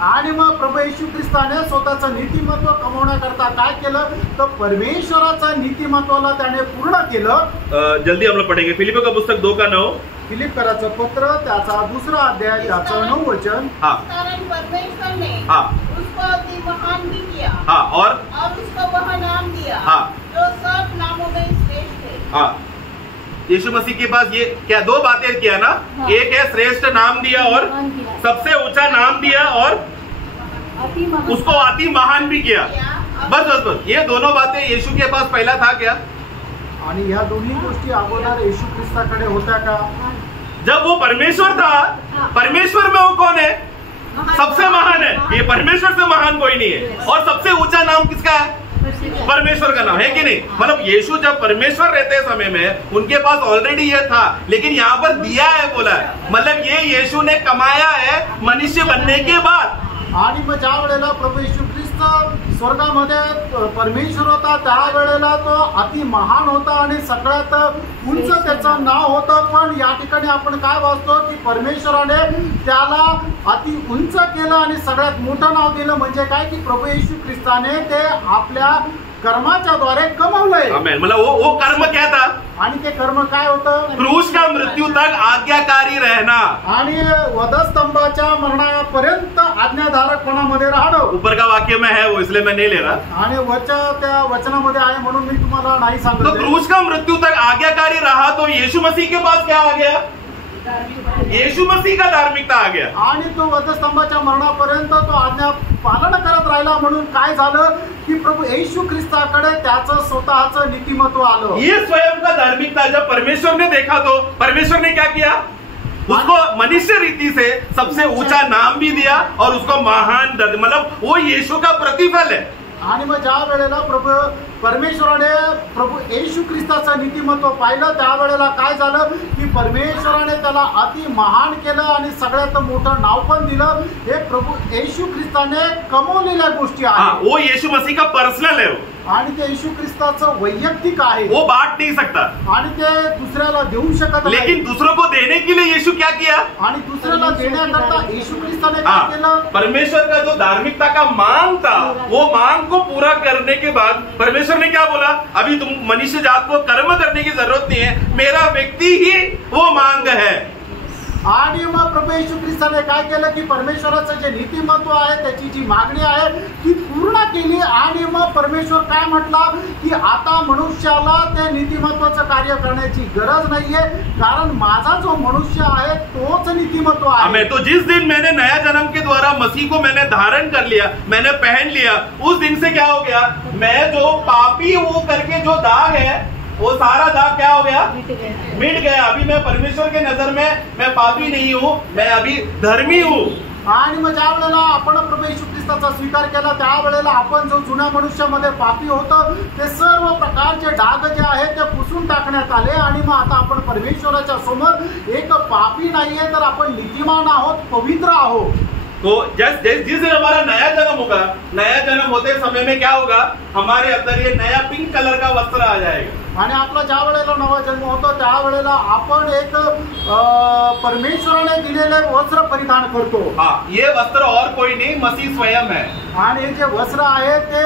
आणि मग प्रभू येशू ख्रिस्ताने स्वतःचं नीतिमत्व कमवण्याकरता काय केलं तर परमेश्वराचं नीतिमत्वाला त्याने पूर्ण केलं। जल्दी हम लोग पढ़ेंगे फिलिपियों का पुस्तक 2:9, फिलिप्पीचं पत्र त्याचा 2 अध्याय त्याचं 9 वचन। हाँ, कारण परमेश्वर ने हाँ, उसको अति महान भी किया, हाँ, और उसको वह नाम दिया, हाँ, जो सब नामों में श्रेष्ठ है। हाँ, यीशु मसीह के पास ये क्या 2 बातें किया ना, हाँ। एक है श्रेष्ठ नाम दिया और सबसे ऊंचा नाम दिया और उसको अति महान भी किया। बस बस बस, ये दोनों बातें यीशु के पास पहला था क्या? आणि ह्या दोन्ही गोष्टी अगोदर येशू ख्रिस्ताकडे होत्या का? जब वो परमेश्वर था, परमेश्वर में वो कौन है, सबसे महान है, ये परमेश्वर से महान कोई नहीं है। और सबसे ऊंचा नाम किसका है, परमेश्वर का नाम है कि नहीं? मतलब यीशु जब परमेश्वर रहते समय में उनके पास ऑलरेडी ये था, लेकिन यहाँ पर दिया है बोला है, मतलब ये यीशु ने कमाया है मनुष्य बनने के बाद। आणि मग ज्या वेळेला प्रभू येशू ख्रिस्त स्वर्गामध्ये परमेश्वर होता त्यावेळेला तो अति महान होता आणि सगळ्यात उंच त्याचं नाव होतं। पण या ठिकाणी आपण काय वाचतो की परमेश्वराने त्याला अति उंच केलं आणि सगळ्यात मोठं नाव दिलं। म्हणजे काय की प्रभू येशू ख्रिस्ताने ते आपल्या कर्माच्या द्वारे कमवलंय। आमेन। मतलब वो कर्म क्या था, आणि ते कर्म काय होतं, क्रूस का मृत्यू तक आज्ञाकारी रहना, आणि वधस्तंभाच्या मरणापर्यंत आज्ञाधारकपणामध्ये राहणं। ऊपर का वाक्य में है वो, इसलिए मैं नहीं ले रहा, आणि त्या वचनामध्ये आहे म्हणून मी तुम्हाला नाही तो सांगत। क्रूस का मृत्यू तक आज्ञाकारी रहा तो यीशु मसीह के पास क्या आ गया, यीशु मसीह का धार्मिकता आ गया आणि तो वधस्तंभाच्या मरणापर्यंत तो आज्ञा पालन करत राहिला, म्हणून काय झालं की प्रभु येशू ख्रिस्ताकडे त्याचं स्वतःचं नीतिमत्व आलं. ये स्वयं का धार्मिकता जब परमेश्वर ने देखा तो परमेश्वर ने क्या किया, उसको मनुष्य रीति से सबसे ऊंचा नाम भी दिया और उसको महान मतलब वो यीशु का प्रतिफल है. आणि मग ज्या वेळेला परमेश्वराने प्रभू येशू ख्रिस्ताचं नीतिमत्व पाहिलं, त्यावेळेला काय झालं की परमेश्वराने त्याला अति महान केलं आणि सगळ्यात मोठं नाव पण दिलं. हे प्रभू येशू ख्रिस्ताने कमवलेल्या गोष्टी आहेत. वो यीशु मसीह का पर्सनल है आणि ते येशू ख्रिस्ताचं वैयक्तिक आहे. वो बांट नहीं सकता आणि ते दुसऱ्याला देऊ शकत नाही. लेकिन दूसरों को देने के लिए यीशु क्या किया, आणि दुसऱ्याला देण्याकरता येशू ख्रिस्ताने काय केलं. परमेश्वर का जो धार्मिकता का मांग था, वो मांग को पूरा करने के बाद परमेश्वर ने क्या बोला, अभी तुम मनुष्य जात को कर्म करने की जरूरत नहीं है, मेरा व्यक्ति ही वो मांग है. आणि मग प्रभू येशू ख्रिस्ताने काय केलं की परमेश्वराचं जे नीतिमत्व आहे, त्याची जी मागणी आहे ती पूर्ण केली. आणि मग परमेश्वर काय म्हटला की आता मनुष्याला त्या नीतिमत्वाचं कार्य करण्याची गरज नाहीये, कारण माझा जो मनुष्य आहे तोच नीतिमत्व आहे. तो जिस दिन मैंने नया जन्म के द्वारा मसीह को मैंने धारण कर लिया, मैंने पहन लिया, उस दिन से क्या हो गया, मैं जो पापी वो करके जो दाग है वो सारा दाग क्या हो गया, मिट गया. अभी मैं परमेश्वर के नजर में मैं पापी नहीं हूँ, मैं अभी धर्मी हूँ. आणि मग ज्या वेळेला आपण प्रभू येशू ख्रिस्ताचा स्वीकार केला, त्यावेळेला आपण जो जुन्या मनुष्यामध्ये पापी होतं ते सर्व प्रकारचे डाग जे आहेत ते पुसून टाकण्यात आले. आणि मग आता आपण परमेश्वराच्या समोर एक पापी नाहीये, तर आपण नीतिमान आहोत, पवित्र आहोत. तो जिस दिन हमारा नया जन्म होगा, नया जन्म होते समय में क्या होगा, हमारे अंदर ये नया पिंक कलर का वस्त्र आ जाएगा. आणि आपला ज्या वेळेला नवा जन्म होतो त्यावेळेला आपण एक परमेश्वराने दिलेले वस्त्र परिधान करतो. ये वस्त्र और कोई नहीं, मसीह स्वयं है. आणि हे जे वस्त्र आहे ते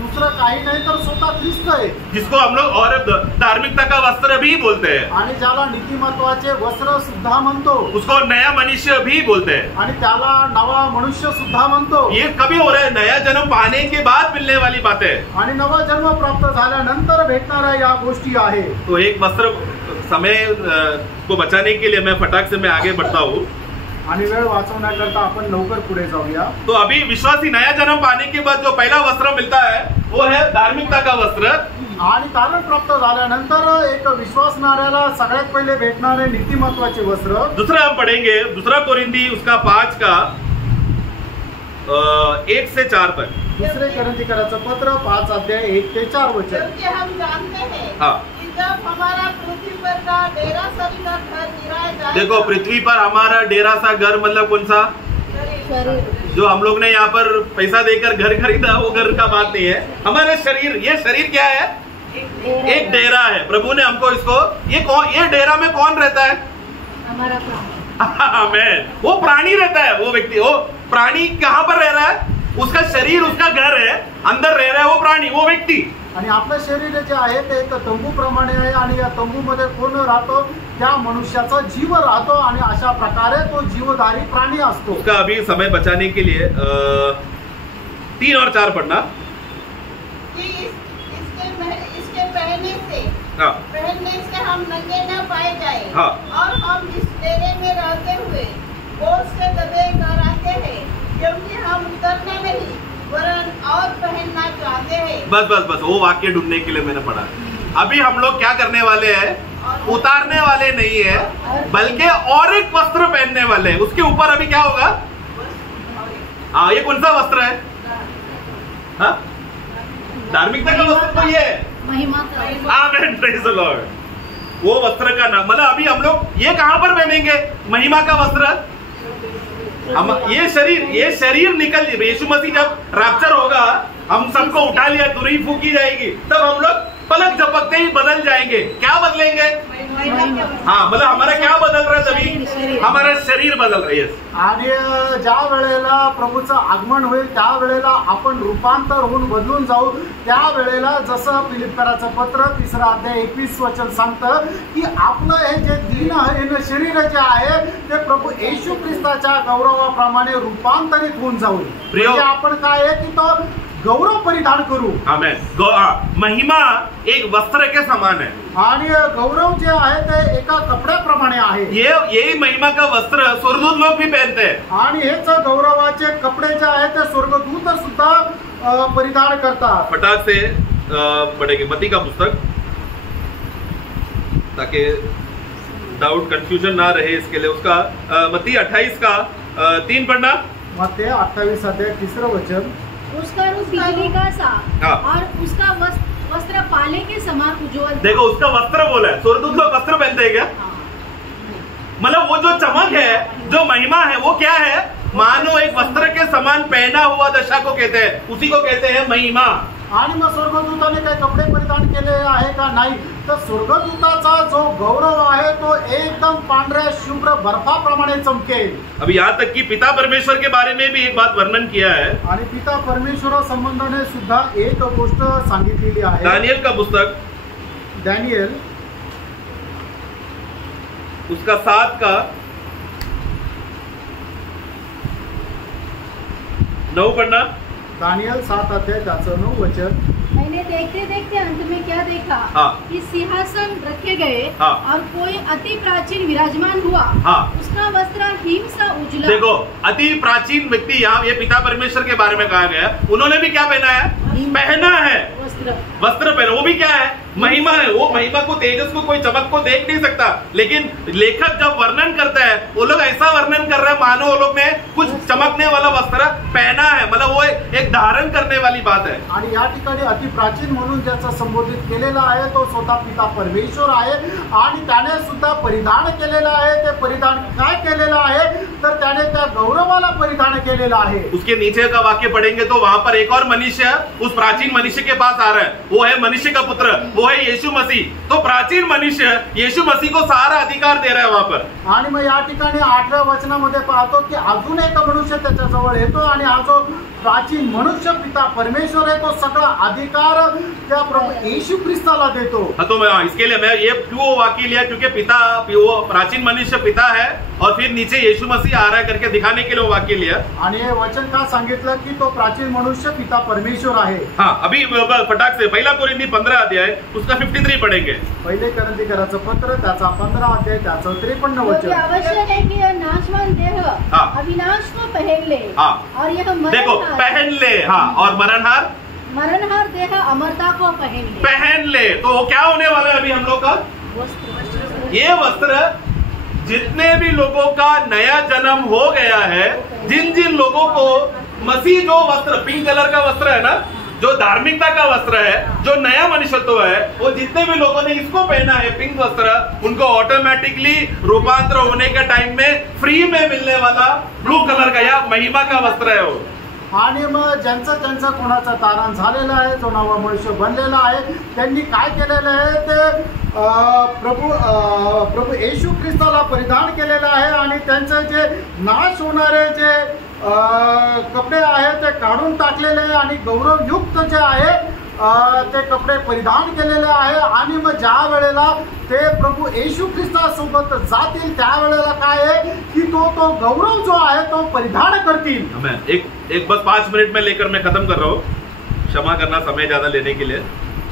दुसरं काही नाही तर स्वतः ख्रिस्त आहे, जिसको हम लोग और धार्मिकता का वस्त्र भी बोलते हैं. आणि ज्याला नीतिमत्वाचे वस्त्र सुद्धा म्हणतो, उसको नया मनुष्य भी बोलते हैं. आणि त्याला नवा मनुष्य सुद्धा म्हणतो. ये कभी हो रहा है, नया जन्म पाने के बाद मिलने वाली बात है. आणि नवा जन्म प्राप्त झाल्यानंतर भेटणाऱ्या या गोष्टी आहे. तो एक वस्त्र समय को बचाने के लिए मैं फटाक से मैं आगे बढ़ता हूँ आणि वेळ वाचवण्याकरता आपण लवकर पुढे जाऊया. तो अभी विश्वासी नया जन्म पाने के बाद जो पहला वस्त्र मिलता है वो है धार्मिकता का वस्त्र. आणि तारण प्राप्त झाल्यानंतर एक विश्वासणाऱ्याला सगळ्यात पहिले भेटणारे नीतिमत्वाचे वस्त्र. दूसरा हम पढ़ेंगे, दूसरा कोरिंथी उसका 5 का 1 से 4 तक. दुसरे कोरिन्थीकराचं पत्र 5 अध्याय 1 ते 4 वचन. क्योंकि हम जानते हैं कि जब हमारा पृथ्वी पर का डेरा सरी का घर गिराया जाएगा. देखो, पृथ्वी पर हमारा डेरा सा घर मतलब कौन सा, जो हम लोग ने यहाँ पर पैसा देकर घर खरीदा, वो घर का बात नहीं है. हमारे शरीर, ये शरीर क्या है, एक डेरा है. प्रभु ने हमको इसको, ये डेरा में कौन रहता है, हमारा आमीन. वो प्राणी रहता है, वो व्यक्ति, वो प्राणी कहाँ पर रह रहा है, उसका शरीर उसका घर है, अंदर रह रहा है वो प्राणी, वो व्यक्ति. आणि आपलं शरीर जे आहे ते एक तंबू प्रमाणे आहे, आणि या तंबूमध्ये कोण राहतो, त्या मनुष्याचा जीव राहतो, आणि अशा प्रकारे तो जीवधारी प्राणी असतो. उसका अभी समय बचाने के लिए 3 और 4 पढ़ना. इसके पहनने से हम नंगे न पाए जाए. और हम इस डेरे में रहते हुए बोझ से दबे न रहते हैं, क्योंकि हम उतरना नहीं वरन और पहनना चाहते हैं. बस वो वाक्य ढूंढने के लिए मैंने पढ़ा. अभी हम लोग क्या करने वाले हैं, उतारने वाले नहीं है, बल्कि और एक वस्त्र पहनने वाले हैं. उसके ऊपर अभी क्या होगा, ये कौन सा वस्त्र है, धार्मिकता का वस्त्र तो ये है, महिमा का. आमीन, प्रेज द लॉर्ड. वो वस्त्र का नाम, मतलब अभी हम लोग ये कहां पर पहनेंगे, महिमा का वस्त्र. हम ये शरीर निकल, यीशु मसीह जब रैप्चर होगा, हम सबको उठा लिया, तुरही फूकी जाएगी, तब हम लोग पलक झपकते ही बदल जाएंगे. क्या बदलेंगे, मतलब हमारा क्या बदल रहा है, तभी हमारा शरीर बदल रहा है. आणि ज्या वेळेला प्रभूचं आगमन होईल त्यावेळेला आपण रूपांतर होऊन बदलून जाऊ. त्यावेळेला जसं फिलिप्पियराचं पत्र 3 अध्याय 21 वचन सांगतं की आपलं हे जे दीनहीन शरीर जे आहे ते प्रभू येशू ख्रिस्ताच्या गौरवाप्रमाणे रूपांतरित होऊन जाऊ. म्हणजे आपण काय आहे की तो गौरव परिधान करू. आमेन. महिमा एक वस्त्र के समान है आणि गौरव जे आहे ते एका कपड्याप्रमाणे आहे. यही महिमा का वस्त्र स्वर्गदूत लोग भी पहनते हैं. आणि हेच गौरवाचे कपडे जे आहे ते स्वर्गदूत सुद्धा परिधान करतात. फटाक से पढ़ेंगे मत्ती का पुस्तक, ताकि डाउट कंफ्यूजन ना रहे इसके लिए. उसका मत्ती 28 का 3 पढ़ना. मत्ती 28 अध्याय 3 वचन. उसका रूप बिजली का सा और उसका वस्त्र पाले के समान उज्जवल. देखो उसका वस्त्र बोला है. स्वर्गदूत लोग वस्त्र पहनते हैं क्या? मतलब वो जो चमक है, जो महिमा है, वो क्या है? मानो एक वस्त्र के समान पहना हुआ दशा को कहते हैं, उसी को कहते हैं महिमा. आणि मग स्वर्गदूताने काही कपडे परिधान केले आहे का? नाही. तर स्वर्गदूताचा जो गौरव आहे तो एकदम पांढऱ्या शुभ्र बर्फाप्रमाणे चमकेल. अभी यहाँ तक कि पिता परमेश्वर के बारे में भी एक बात वर्णन किया है. आणि पिता परमेश्वरा संबंधाने सुद्धा एक गोष्ट सांगितलेली आहे. दानियल का पुस्तक, दानियल उसका 7 का 9 पढ़ना. दानियल 7 अध्याय 9 वचन. मैंने देखते देखते अंत में क्या देखा कि सिंहासन रखे गए और कोई अति प्राचीन विराजमान हुआ. उसका वस्त्र हिम सा उजला. देखो अति प्राचीन व्यक्ति, यहाँ ये पिता परमेश्वर के बारे में कहा गया. उन्होंने भी क्या पहना है? पहना है वस्त्र पहना. वो भी क्या है? महिमा है. वो महिमा को, तेजस को, कोई चमक को देख नहीं सकता, लेकिन लेखक जब वर्णन करता है वो लोग ऐसा वर्णन कर रहे हैं मानो वो लोग ने कुछ चमकने वाला वस्त्र पहना है. मतलब वो एक धारण करने वाली बात है. आणि या ठिकाणी अति प्राचीन म्हणून ज्याचा संबोधित केलेला आहे तो स्वतः पिता परमेश्वर आहे. आणि त्याने सुद्धा परिधान केलेलं आहे. ते परिधान काय केलेलं आहे? तर त्याने त्या गौरवाला परिधान केलेलं आहे. उसके नीचे का वाक्य पढ़ेंगे तो वहां पर एक और मनुष्य उस प्राचीन मनुष्य के पास आ रहा है. वो है मनुष्य का पुत्र, वो है यीशु मसीह. तो प्राचीन मनुष्य यीशु मसीह को सारा अधिकार दे रहा है वहां पर. आणि मग या ठिकाणी 8व्या वचनामध्ये पाहतो की अजून एक मनुष्य त्याच्याजवळ येतो आणि हा जो प्राचीन मनुष्य पिता परमेश्वर है तो सगळा अधिकार त्या प्रभु यीशु ख्रिस्ताला देतो. तो मैं इसके लिए मैं ये क्यों वाक्य लिया, क्योंकि पिता, वो प्राचीन मनुष्य पिता है और फिर नीचे यीशु मसीह आ रहा है करके दिखाने के लिए वो वाक्य लिया. आणि हे वचन का सांगितलं की तो प्राचीन मनुष्य पिता परमेश्वर आहे. हाँ, अभी फटाक से 1 कोरिन्थी 15 अध्याय उसका 53 पढ़ेंगे. पहिले कोरिन्थीकराचं पत्र त्याचा 15 अध्याय त्याचं 53 वचन. आवश्यक है कि यह नाशवान देह अविनाश को पहन ले और यह देखो पहन ले. हाँ, और मरणहार देह अमरता को पहन ले. तो वो क्या होने वाला है अभी हम लोग का? ये वस्त्र जितने भी लोगों का नया जन्म हो गया है, जिन जिन लोगों को मसीह जो वस्त्र, पिंक कलर का वस्त्र है ना, जो धार्मिकता का वस्त्र है, जो नया मनुष्यत्व है, वो जितने भी लोगों ने इसको पहना है पिंक वस्त्र, उनको ऑटोमेटिकली रूपांतर होने के टाइम में फ्री में मिलने वाला ब्लू कलर का या महिमा का वस्त्र है वो. आणि मग ज्यांचं कोणाचं तारण झालेलं आहे, जो नवा मनुष्य बनलेला आहे, त्यांनी काय केलेलं आहे ते प्रभू येशू ख्रिस्ताला परिधान केलेलं आहे. आणि त्यांचे जे नाश होणारे जे कपडे आहेत ते काढून टाकलेले आहे आणि गौरवयुक्त जे आहे ते कपडे परिधान केलेले आहे. आणि मग ज्या वेळेला ते प्रभू येशू ख्रिस्तासोबत जातील त्यावेळेला काय आहे की तो गौरव जो आहे तो परिधान करतील. एक बस 5 मिनट में लेकर मैं खत्म कर रहा हूँ, क्षमा करना समय ज्यादा लेने के लिए.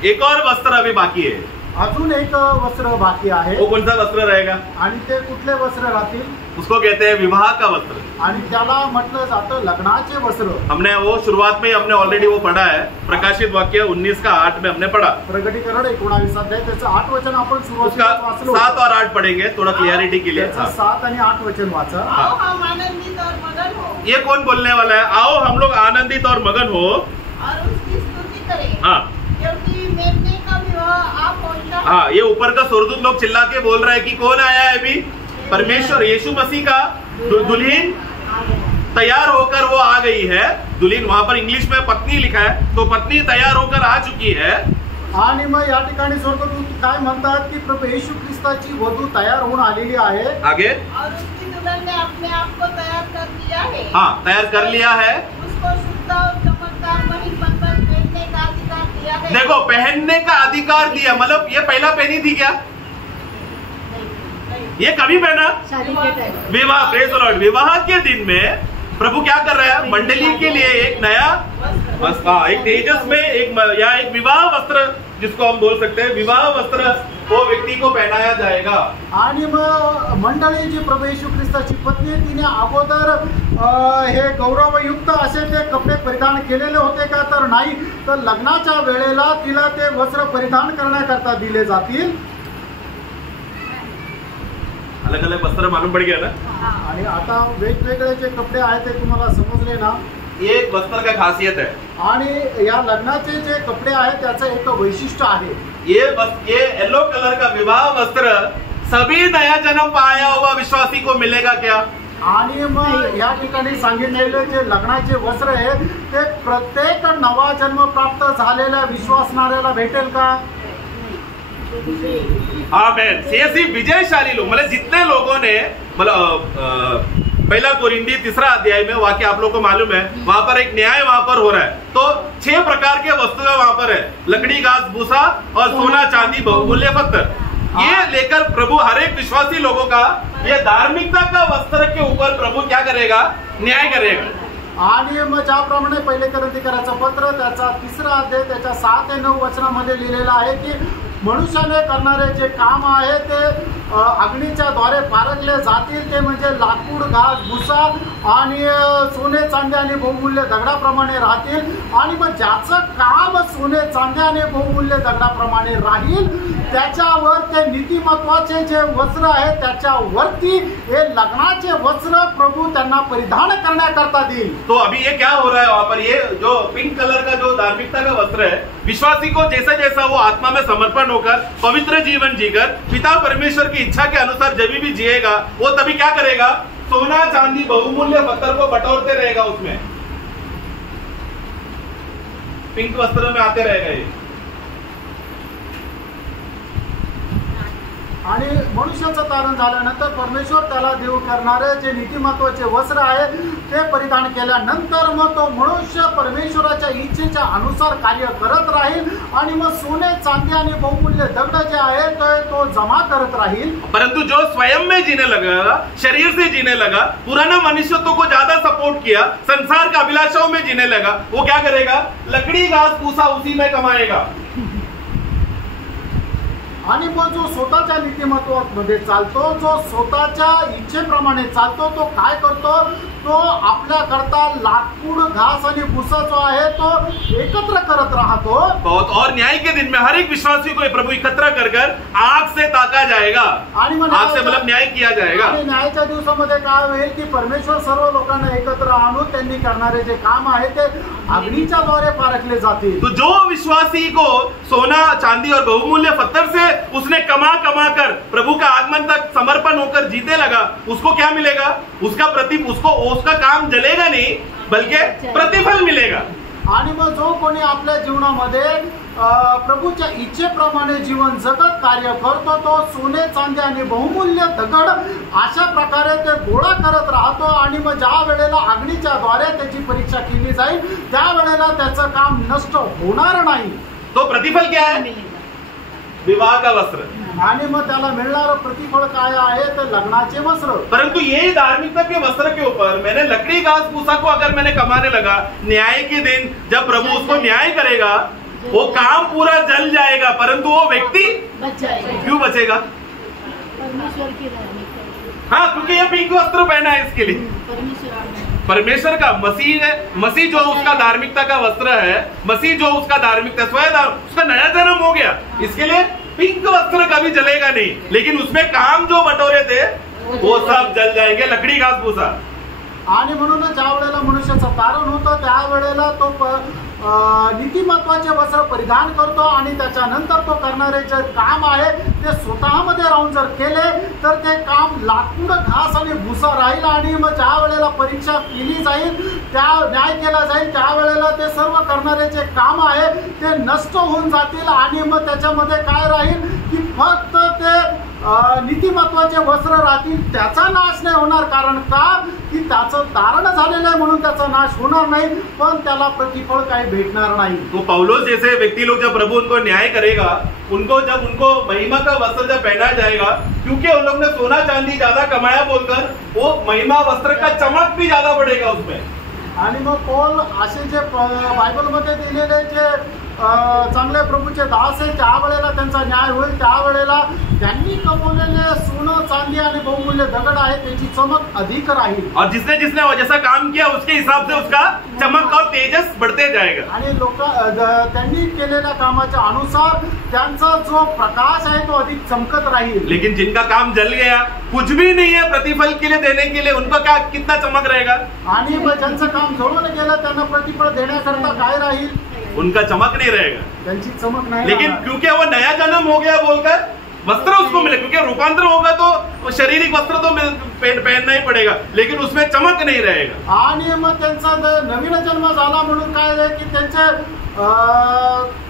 एक और वस्त्र अभी बाकी है. अजून एक वस्त्र बाकी आहे. वो कौन सा वस्त्र रहेगा? आणि ते कुठले वस्त्र राहतील? उसको कहते हैं विवाह का वस्त्र. आणि त्याला म्हटलं जातं लग्नाचे वस्त्र. हमने वो शुरुआत में हमने ऑलरेडी वो पढ़ा है. प्रकाशित वाक्य 19 का 8 में हमने पढ़ा. प्रकटीकरण 19 अध्याय त्याचं 8 वचन आपण उसका 7 और 8 पढ़ेंगे थोड़ा क्लियरिटी के लिए. 7 आणि 8 वचन वाचा. आओ हम आनंदित और मगन हो. ये कौन बोलने वाला है? आओ हम लोग आनंदित और मगन हो और उसकी स्तुति करें. हाँ, क्योंकि मेमने का विवाह आप पहुंचा. हाँ, ये ऊपर का स्वर्गदूत लोग चिल्ला के बोल रहा है कि कौन आया है अभी? परमेश्वर, यीशु मसीह का दुल्हन तैयार होकर वो आ गई है. दुल्हन वहां पर इंग्लिश में पत्नी लिखा है, तो पत्नी तैयार होकर आ चुकी है. आणि मग या ठिकाणी स्वर्गदूत काय म्हणतात की प्रभू येशू ख्रिस्ताची वधू तयार होऊन आलेली आहे. आगे, और उसकी दुल्हन ने अपने आप को तैयार कर लिया है. हाँ, तैयार कर लिया है. उसको शुद्ध और चमकदार महिमामंडित पहनने का अधिकार दिया है. देखो, पहनने का अधिकार दिया, मतलब ये पहला पहनी थी क्या? ये कभी पहना? शादी के टाइम. विवाह, प्रेज द लॉर्ड. विवाह के दिन में प्रभु क्या कर रहा है? मंडली के लिए एक नया एक तेजस में एक विवाह वस्त्र जिसको हम बोल सकते हैं, विवाह वस्त्र वो व्यक्ती को पहनाया जाएगा. आणि मग मंडळी जी प्रभू येशू ख्रिस्ताची पत्नी तिने अगोदर हे गौरवयुक्त असे ते कपडे परिधान केलेले होते का? तर नाही. तर लग्नाच्या वेळेला तिला ते वस्त्र परिधान करण्याकरता दिले जातील. अलग अलग वस्त्र मालूम पड़ गया ना. आणि आता वेगवेगळे जे कपडे आहेत ते तुम्हाला समजले ना. एक वस्त्र का खासियत है, आणि या लग्नाचे जे कपडे आहेत त्याचं एक वैशिष्ट्य आहे. ये येलो कलर का विवाह वस्त्र सभी नया जन्म पाया हुआ विश्वासी को मिलेगा क्या? आणि मग या ठिकाणी सांगितलेले जे लग्नाचे वस्त्र आहे ते प्रत्येक नवा जन्म प्राप्त झालेल्या विश्वासणाऱ्याला भेटेल का? आमेन. ऐसी विजयशाली लोग, मतलब जितने लोगों ने, मतलब पहला कोरिंदी 3 अध्याय में वाक्य आप लोग को मालूम है, वहां पर एक न्याय वहां पर हो रहा है. तो 6 प्रकार के वस्तुएं वहां पर है, लकड़ी, घास, भूसा और सोना, चांदी, बहुमूल्य पत्थर. ये लेकर प्रभु हर एक विश्वासी लोगों का ये धार्मिकता का वस्त्र के ऊपर प्रभु क्या करेगा? न्याय करेगा. आणि मग ज्याप्रमाणे पहिले कोरिंथीकराचं पत्र त्याचा 3 अध्याय त्याच्या 7 ते 9 वचनामध्ये लिहिलेलं आहे की मनुष्याने करणारे जे काम आहे ते अग्नीच्या द्वारे पारखले जातील. ते म्हणजे लाकूड, घास, भुसा आणि सोने, चांदी आणि बहुमूल्य दगडाप्रमाणे राहतील. आणि मग ज्याचं काम सोने, चांदी आणि बहुमूल्य दगडाप्रमाणे राहील त्याच्यावर ते नीतिमत्वाचे जे वस्त्र आहे त्याच्यावरती हे लग्नाचे वस्त्र प्रभू त्यांना परिधान करण्याकरता देईल. तो अभी ये क्या हो रहा है वहां पर? ये जो पिंक कलर का जो धार्मिकता का वस्त्र है, विश्वासी को जैसा जैसा वो आत्मा में समर्पण होकर पवित्र जीवन जीकर पिता परमेश्वर की इच्छा के अनुसार जब भी जिएगा, वो तभी क्या करेगा? सोना, चांदी, बहुमूल्य पत्थर को बटोरते रहेगा. उसमें पिंक वस्त्र में आते रहेगा ये. आणि मनुष्याचं तारण झाल्यानंतर परमेश्वर त्याला देऊ करणारे जे नीतिमत्वाचे वस्त्र आहे ते परिधान केल्यानंतर मग तो मनुष्य परमेश्वराच्या इच्छेच्या अनुसार कार्य करत राहील. आणि मग सोने, चांदी आणि बहुमूल्य दगड जे आहे तो जमा करत राहील. परंतु जो स्वयं में जीने लगा, शरीर से जीने लगा, पुराना मनुष्यत्व को ज्यादा सपोर्ट किया, संसार का अभिलाषाओं में जीने लगा, वो क्या करेगा? लकड़ी, घास, भूसा उसी में कमाएगा. आणि मग जो स्वतःच्या नीतिमत्वामध्ये चालतो, जो स्वतःच्या इच्छेप्रमाणे चालतो, तो काय करतो? तो आपल्याकरता लाकूड, घास आणि भुसा जो आहे तो एकत्र करत राहतो. और न्याय के दिन में हर एक विश्वासी को प्रभू एकत्र कर आग से ताका जाएगा. आणि मग आग से मतलब न्याय किया जाएगा. आणि न्यायाच्या दिवसामध्ये काय होईल की परमेश्वर सर्व लोकांना एकत्र आणून त्यांनी करणारे जे काम आहे ते अग्नीच्या द्वारे पारखले जातील. तो जो विश्वासी को सोना, चांदी और बहुमूल्य पत्थर से उसने कमा कर प्रभु का आगमन तक समर्पण होकर जीते लगा, उसको क्या मिलेगा? उसका काम जलेगा नहीं बल्कि प्रतिफल मिलेगा. आणि मग जो कोणी आपल्या जीवनामध्ये प्रभूच्या इच्छेप्रमाणे जीवन जगत कार्य करतो तो सोने, चांदी आणि बहुमूल्य दगड अशा प्रकारे ते गोळा करत राहतो. आणि मग ज्या वेळेला अग्नीच्या द्वारे त्याची परीक्षा केली जाईल त्यावेळेला त्याचं काम नष्ट होणार नाही. तो प्रतिफल क्या है? विवाह का वस्त्र. आणि मग त्याला मिळणारं प्रतिफळ काय आहे? तर लग्नाचे वस्त्र. परंतु ये धार्मिकता के वस्त्र के ऊपर मैंने लकड़ी, घास, भूसा को अगर मैंने कमाने लगा, न्याय के दिन जब प्रभु उसको न्याय करेगा वो काम पूरा जल जाएगा, परंतु वो व्यक्ति बच जाएगा. क्यों बचेगा? परमेश्वर की धार्मिकता. हाँ, क्योंकि ये पिंक वस्त्र पहना है इसके लिए. परमेश्वर का मसीह जो उसका धार्मिकता का वस्त्र है, मसीह जो उसका धार्मिकता उसका नया जन्म हो गया, इसके लिए पिंक वस्त्र कभी जलेगा नहीं. लेकिन उसमें काम जो बटोरे थे वो सब जल जाएंगे, लकड़ी, घास, भूसा. आणि म्हणून ज्या वेळेला मनुष्याचं तारण होतं त्यावेळेला तो नीतिमत्वाचे वस्त्र परिधान करतो. आणि त्याच्यानंतर तो करणारे जे काम आहे ते स्वतःमध्ये राहून जर केले तर ते काम लाकूड, घास आणि भुसा राहील. आणि मग ज्या वेळेला परीक्षा केली जाईल, त्या न्याय केला जाईल, त्यावेळेला ते सर्व करणारे जे काम आहे ते नष्ट होऊन जातील. आणि मग त्याच्यामध्ये काय राहील की फक्त ते नीतिमत्वाचे वस्त्र राहतील. त्याचा नाश नाही होणार. कारण का? की त्याचं तारण झालेलं आहे म्हणून त्याचा नाश होणार नाही, पण त्याला प्रतिफळ काही भेटणार नाही. तो पौलुस जैसे व्यक्ति लोग जब प्रभु उनको न्याय करेगा, जब उनको महिमा का वस्त्र जब पहनाया जाएगा, क्योंकि उन लोग ने सोना चांदी ज्यादा कमाया बोलकर वो महिमा वस्त्र का चमक भी ज्यादा बढ़ेगा उसमें. आणि मग पौल असे जे बायबलमध्ये दिलेले जे चांगले प्रभूचे दास आहे त्यावेळेला त्यांचा न्याय होईल, त्यावेळेला त्यांनी कमवलेले सोनं चांदी आणि बहुमूल्य दगड आहे त्याची चमक अधिक राहील. और जिसने जिसने जैसा काम किया उसके हिसाब से उसका चमक और तेजस बढ़ते जाएगा. आणि लोक त्यांनी केलेल्या कामाच्या अनुसार त्यांचा जो प्रकाश आहे तो अधिक चमकत राहील. लेकिन जिनका काम जल गया, कुछ भी नहीं है प्रतिफल के लिए देने के लिए, उनका क्या कितना चमक रहेगा? आणि मग ज्यांचं काम जळून गेलं त्यांना प्रतिफळ देण्याकरता काय राहील? उनका चमक नहीं रहेगा. त्यांची चमक नाही. लेकिन क्योंकि वो नया जन्म हो गया बोलकर वस्त्र उसको मिले, क्योंकि रूपांतर होगा तो शारीरिक वस्त्र तो पहनना ही पड़ेगा, लेकिन उसमें चमक नहीं रहेगा. आणि मग त्यांचा नवीन जन्म झाला म्हणून काय आहे की त्यांचे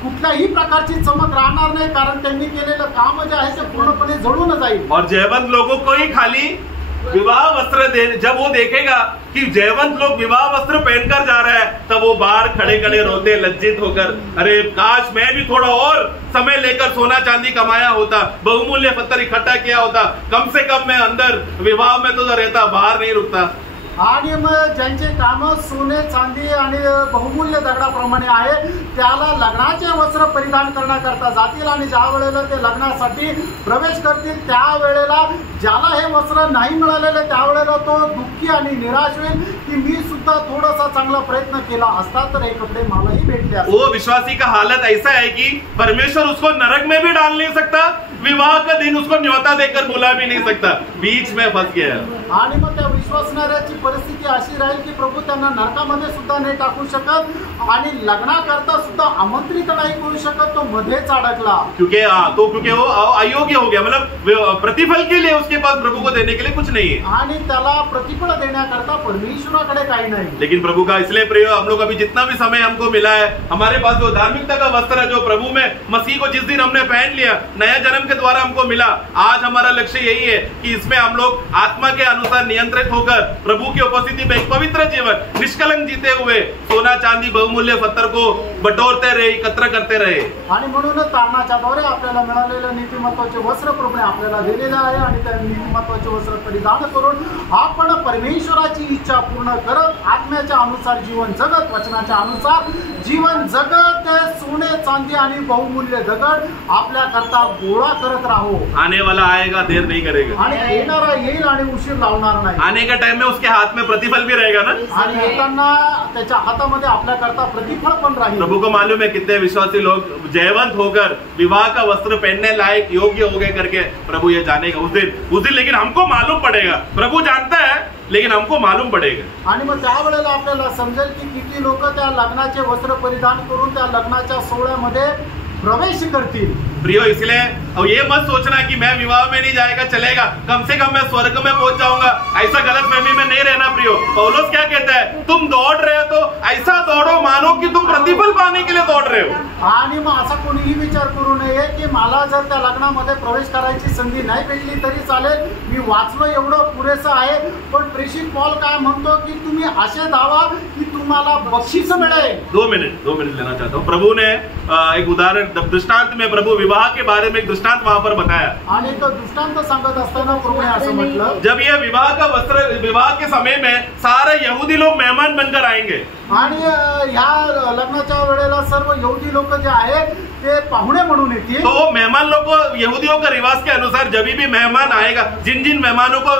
कुठल्याही प्रकारची चमक राहणार नाही, कारण त्यांनी केलेलं काम जे आहे ते पूर्णपणे जळून जाईल. और जयवंत लोगों को ही खाली विवाह वस्त्र दे, जब वो देखेगा कि जयवंत लोग विवाह वस्त्र पहनकर जा रहे हैं, तब वो बाहर खड़े खड़े रोते लज्जित होकर, अरे काश मैं भी थोड़ा और समय लेकर सोना चांदी कमाया होता, बहुमूल्य पत्थर इकट्ठा किया होता, कम से कम मैं अंदर विवाह में तो रहता, बाहर नहीं रुकता. आणि मग ज्यांचे काम सोने चांदी आणि बहुमूल्य दगडाप्रमाणे आहे त्याला लग्नाचे वस्त्र परिधान करण्याकरता जातील, आणि ज्या वेळेला ते लग्नासाठी प्रवेश करतील त्यावेळेला ज्याला हे वस्त्र नाही मिळालेले त्यावेळेला तो दुःखी आणि निराश होईल की मी सुद्धा थोडासा चांगला प्रयत्न केला असता तर हे कपडे मलाही भेटले असते. वो विश्वासी का हालत ऐसा है कि परमेश्वर उसको नरक में भी डाल नहीं सकता, विवाह का दिन उसको न्योता देकर बुला भी नहीं सकता, बीच में फंस गया. आणि मग त्या विश्वासणाऱ्याची परिस्थिती अशी राहील की प्रभू त्यांना नरकामध्ये सुद्धा नाही टाकू शकत आणि लग्नाकरता सुद्धा आमंत्रित नाही करू शकत, तो मध्येच अडकला. क्योंकि वो अयोग्य हो गया, मतलब प्रतिफल के लिए उसके पास प्रभु को देने के लिए कुछ नहीं है. आणि त्याला प्रतिफल देण्याकरता परमेश्वराकडे काही नाही. लेकिन प्रभु का इसलिए प्रिय हम लोग अभी जितना भी समय हमको मिला है, हमारे पास जो धार्मिकता का वस्त्र है जो प्रभु में मसीह को जिस दिन हमने पहन लिया, नया जन्म के द्वारा हमको मिला, आज हमारा लक्ष्य यही है कि इसमें हम लोग आत्मा के अनुसार नियंत्रित होकर प्रभु की उपस्थिति में एक पवित्र जीवन निष्कलंक जीते हुए सोना चांदी बहुमूल्य पत्थर को बटोरते रहे, एकत्र करते रहे. आणि म्हणूनच तारणाच्या द्वारे आपल्याला मिळालेले नीतिमत्वाचे वस्त्र प्रभूने आपल्याला दिलेले आहे, आणि त्या नीतिमत्वाचे वस्त्र परिधान करून आपण परमेश्वराची इच्छा पूर्ण करत आत्म्याच्या अनुसार जीवन जगत, वचनाच्या अनुसार जीवन जगत, ते सोने चांदी आणि बहुमूल्य दगड आपल्या करता गोळा करत राहू. आने वाला आएगा, देर नहीं करेगा. आणि येणारा येईल आणि उशीर लावणार नाही. आने का टाइम में उसके हाथ में प्रतिफल भी रहेगा ना, आणि येताना त्याच्या हातामध्ये आपल्या करता प्रतिफल पण राहील. प्रभु को मालूम है कितने विश्वासी लोग जयवंत होकर विवाह का वस्त्र पहनने लायक योग्य हो गए करके प्रभु ये जानेगा उस दिन. लेकिन हमको मालूम पड़ेगा, प्रभु जानता है लेकिन हमको मालूम पड़ेगा. आणि मग त्यावेळेला आपल्याला समजेल की किती लोक त्या लग्नाचे वस्त्र परिधान करून त्या लग्नाच्या सोहळ्यामध्ये प्रवेश करतील. प्रियो, इसलिए और ये मत सोचना कि मैं विवाह में नहीं जाएगा चलेगा, कम से कम मैं स्वर्ग में पहुंच जाऊंगा, ऐसा गलत फहमी में नहीं रहना. प्रियो, पौलुस क्या कहता है, तुम दौड़ रहे हो तो ऐसा दौड़ो मानो कि तुम प्रतिफल पाने के लिए दौड़ रहे हो. आणि मग असा कोणीही विचार करू नये की मला जर त्या लग्नामध्ये प्रवेश करायची संधी नाही भेटली तरी चालेल, मी वाचलो एवढं पुरेसं आहे. पण प्रेषित पौल काय म्हणतो की तुम्ही असे धावा की तुम्हाला बक्षीस मिळेल. 2 मिनट लेना चाहता हूँ. प्रभु ने एक उदाहरण दृष्टांत में प्रभु विवाह के बारे में एक दृष्टांत वहां पर बताया. आणि तो दृष्टांत सांगत असताना प्रभूने असं म्हटलं, जब ये विवाह का वस्त्र विवाह के समय में सारे यहूदी लोग मेहमान बनकर आएंगे. आणि ह्या लग्नाच्या वेळेला सर्व यहूदी लोक जे आहेत ते पाहुणे म्हणून येतील. तो मेहमान लोग को यहूदियों के रिवाज के अनुसार जब भी मेहमान आएगा, जिन जिन मेहमानों को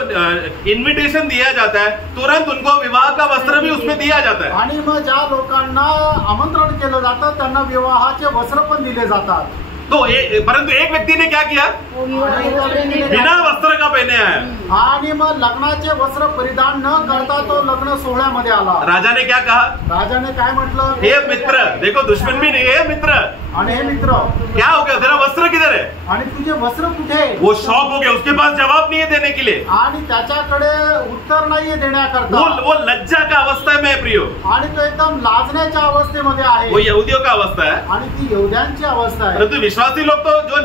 इन्विटेशन दिया जाता है तुरंत उनको विवाह का वस्त्र भी उसमें दिया जाता है. आणि मग ज्या लोकांना आमंत्रण केलं जातं त्यांना विवाहाचे वस्त्र पण दिले जातात. तो परंतु एक व्यक्ति ने क्या किया, बिना वस्त्र का पहने आया. आणि मग लग्नाचे वस्त्र परिधान न करता तो लग्न सोहळ्यामध्ये आला. राजा ने क्या कहा, राजाने काय म्हटलं, हे मित्र, देखो दुश्मन भी नहीं है, मित्र. आणि हे मित्र, क्या हो गया, तेरा वस्त्र किधर है. आणि तुझे वस्त्र कुठे. वो शॉक हो गया, उसके पास जवाब नहीं है देने के लिए. आणि त्याच्याकडे उत्तर नाहीये देण्याकरता. वो लज्जा का अवस्था में है प्रियो. आणि तो एकदम लाजण्याच्या अवस्थेमध्ये आहे. वो यहूदियों का अवस्था है आणि ती यहूद्यांची अवस्था आहे. परंतु विश्वासी लोग तो जो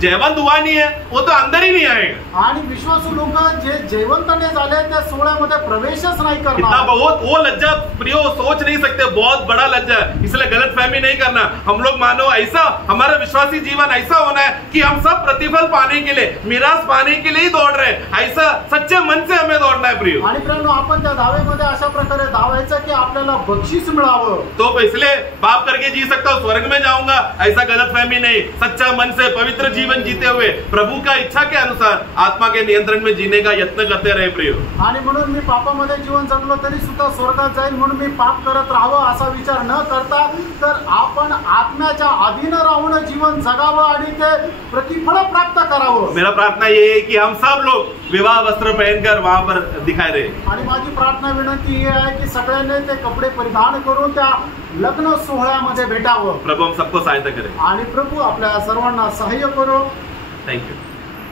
जयवंत हुआ नहीं है वो तो अंदर ही नहीं आएगा. आणि विश्वासू लोक जे जयवंतने झाले त्या सोहळ्यामध्ये प्रवेशच नाही इतना करणार. बहुत वो लज्जा प्रियो सोच नहीं सकते, बहुत बड़ा लज्जा है. इसलिए गलत फहमी नहीं करना. हम लोग मानो ऐसा हमारा विश्वासी जीवन ऐसा होना है कि हम सब प्रतिफल पाने के लिए, मिरास पाने के लिए ही दौड़ रहे हैं. ऐसा सच्चे मन से हमें दौड़ना है. है प्रियो। आणि प्रियो आपण त्या धावेमध्ये अशा प्रकारे धावायचं की आपल्याला बक्षीस मिळावं। तो इसलिए पाप करके जी सकता हूँ, स्वर्ग में जाऊंगा, ऐसा गलतफहमी नहीं। सच्चा मन से पवित्र जीवन जीते हुए प्रभु का इच्छा के अनुसार आत्मा के नियंत्रण में जीने का यत्न करते रहे प्रियो। आणि म्हणून मी पापामध्ये जीवन जगलो तरी सुद्धा स्वर्गात जाईल म्हणून मी पाप करत राहावं असा विचार न करता तर आपण आत्म्याच्या अधीन राहून जीवन जगावं आणि ते प्रतिफळ प्राप्त करावं। मेरा प्रार्थना ये है कि हम सब लोग विवाह वस्त्र पहनकर वहां पर दिखाई रहे। आणि माझी प्रार्थना विनंती ही आहे की सगळ्यांनी ते कपडे परिधान करून त्या लग्न सोहळ्यामध्ये भेटावं। प्रभु हम सबको सहायता करे आणि प्रभू आपल्या सर्वांना सहाय्य करो। थँक्यू।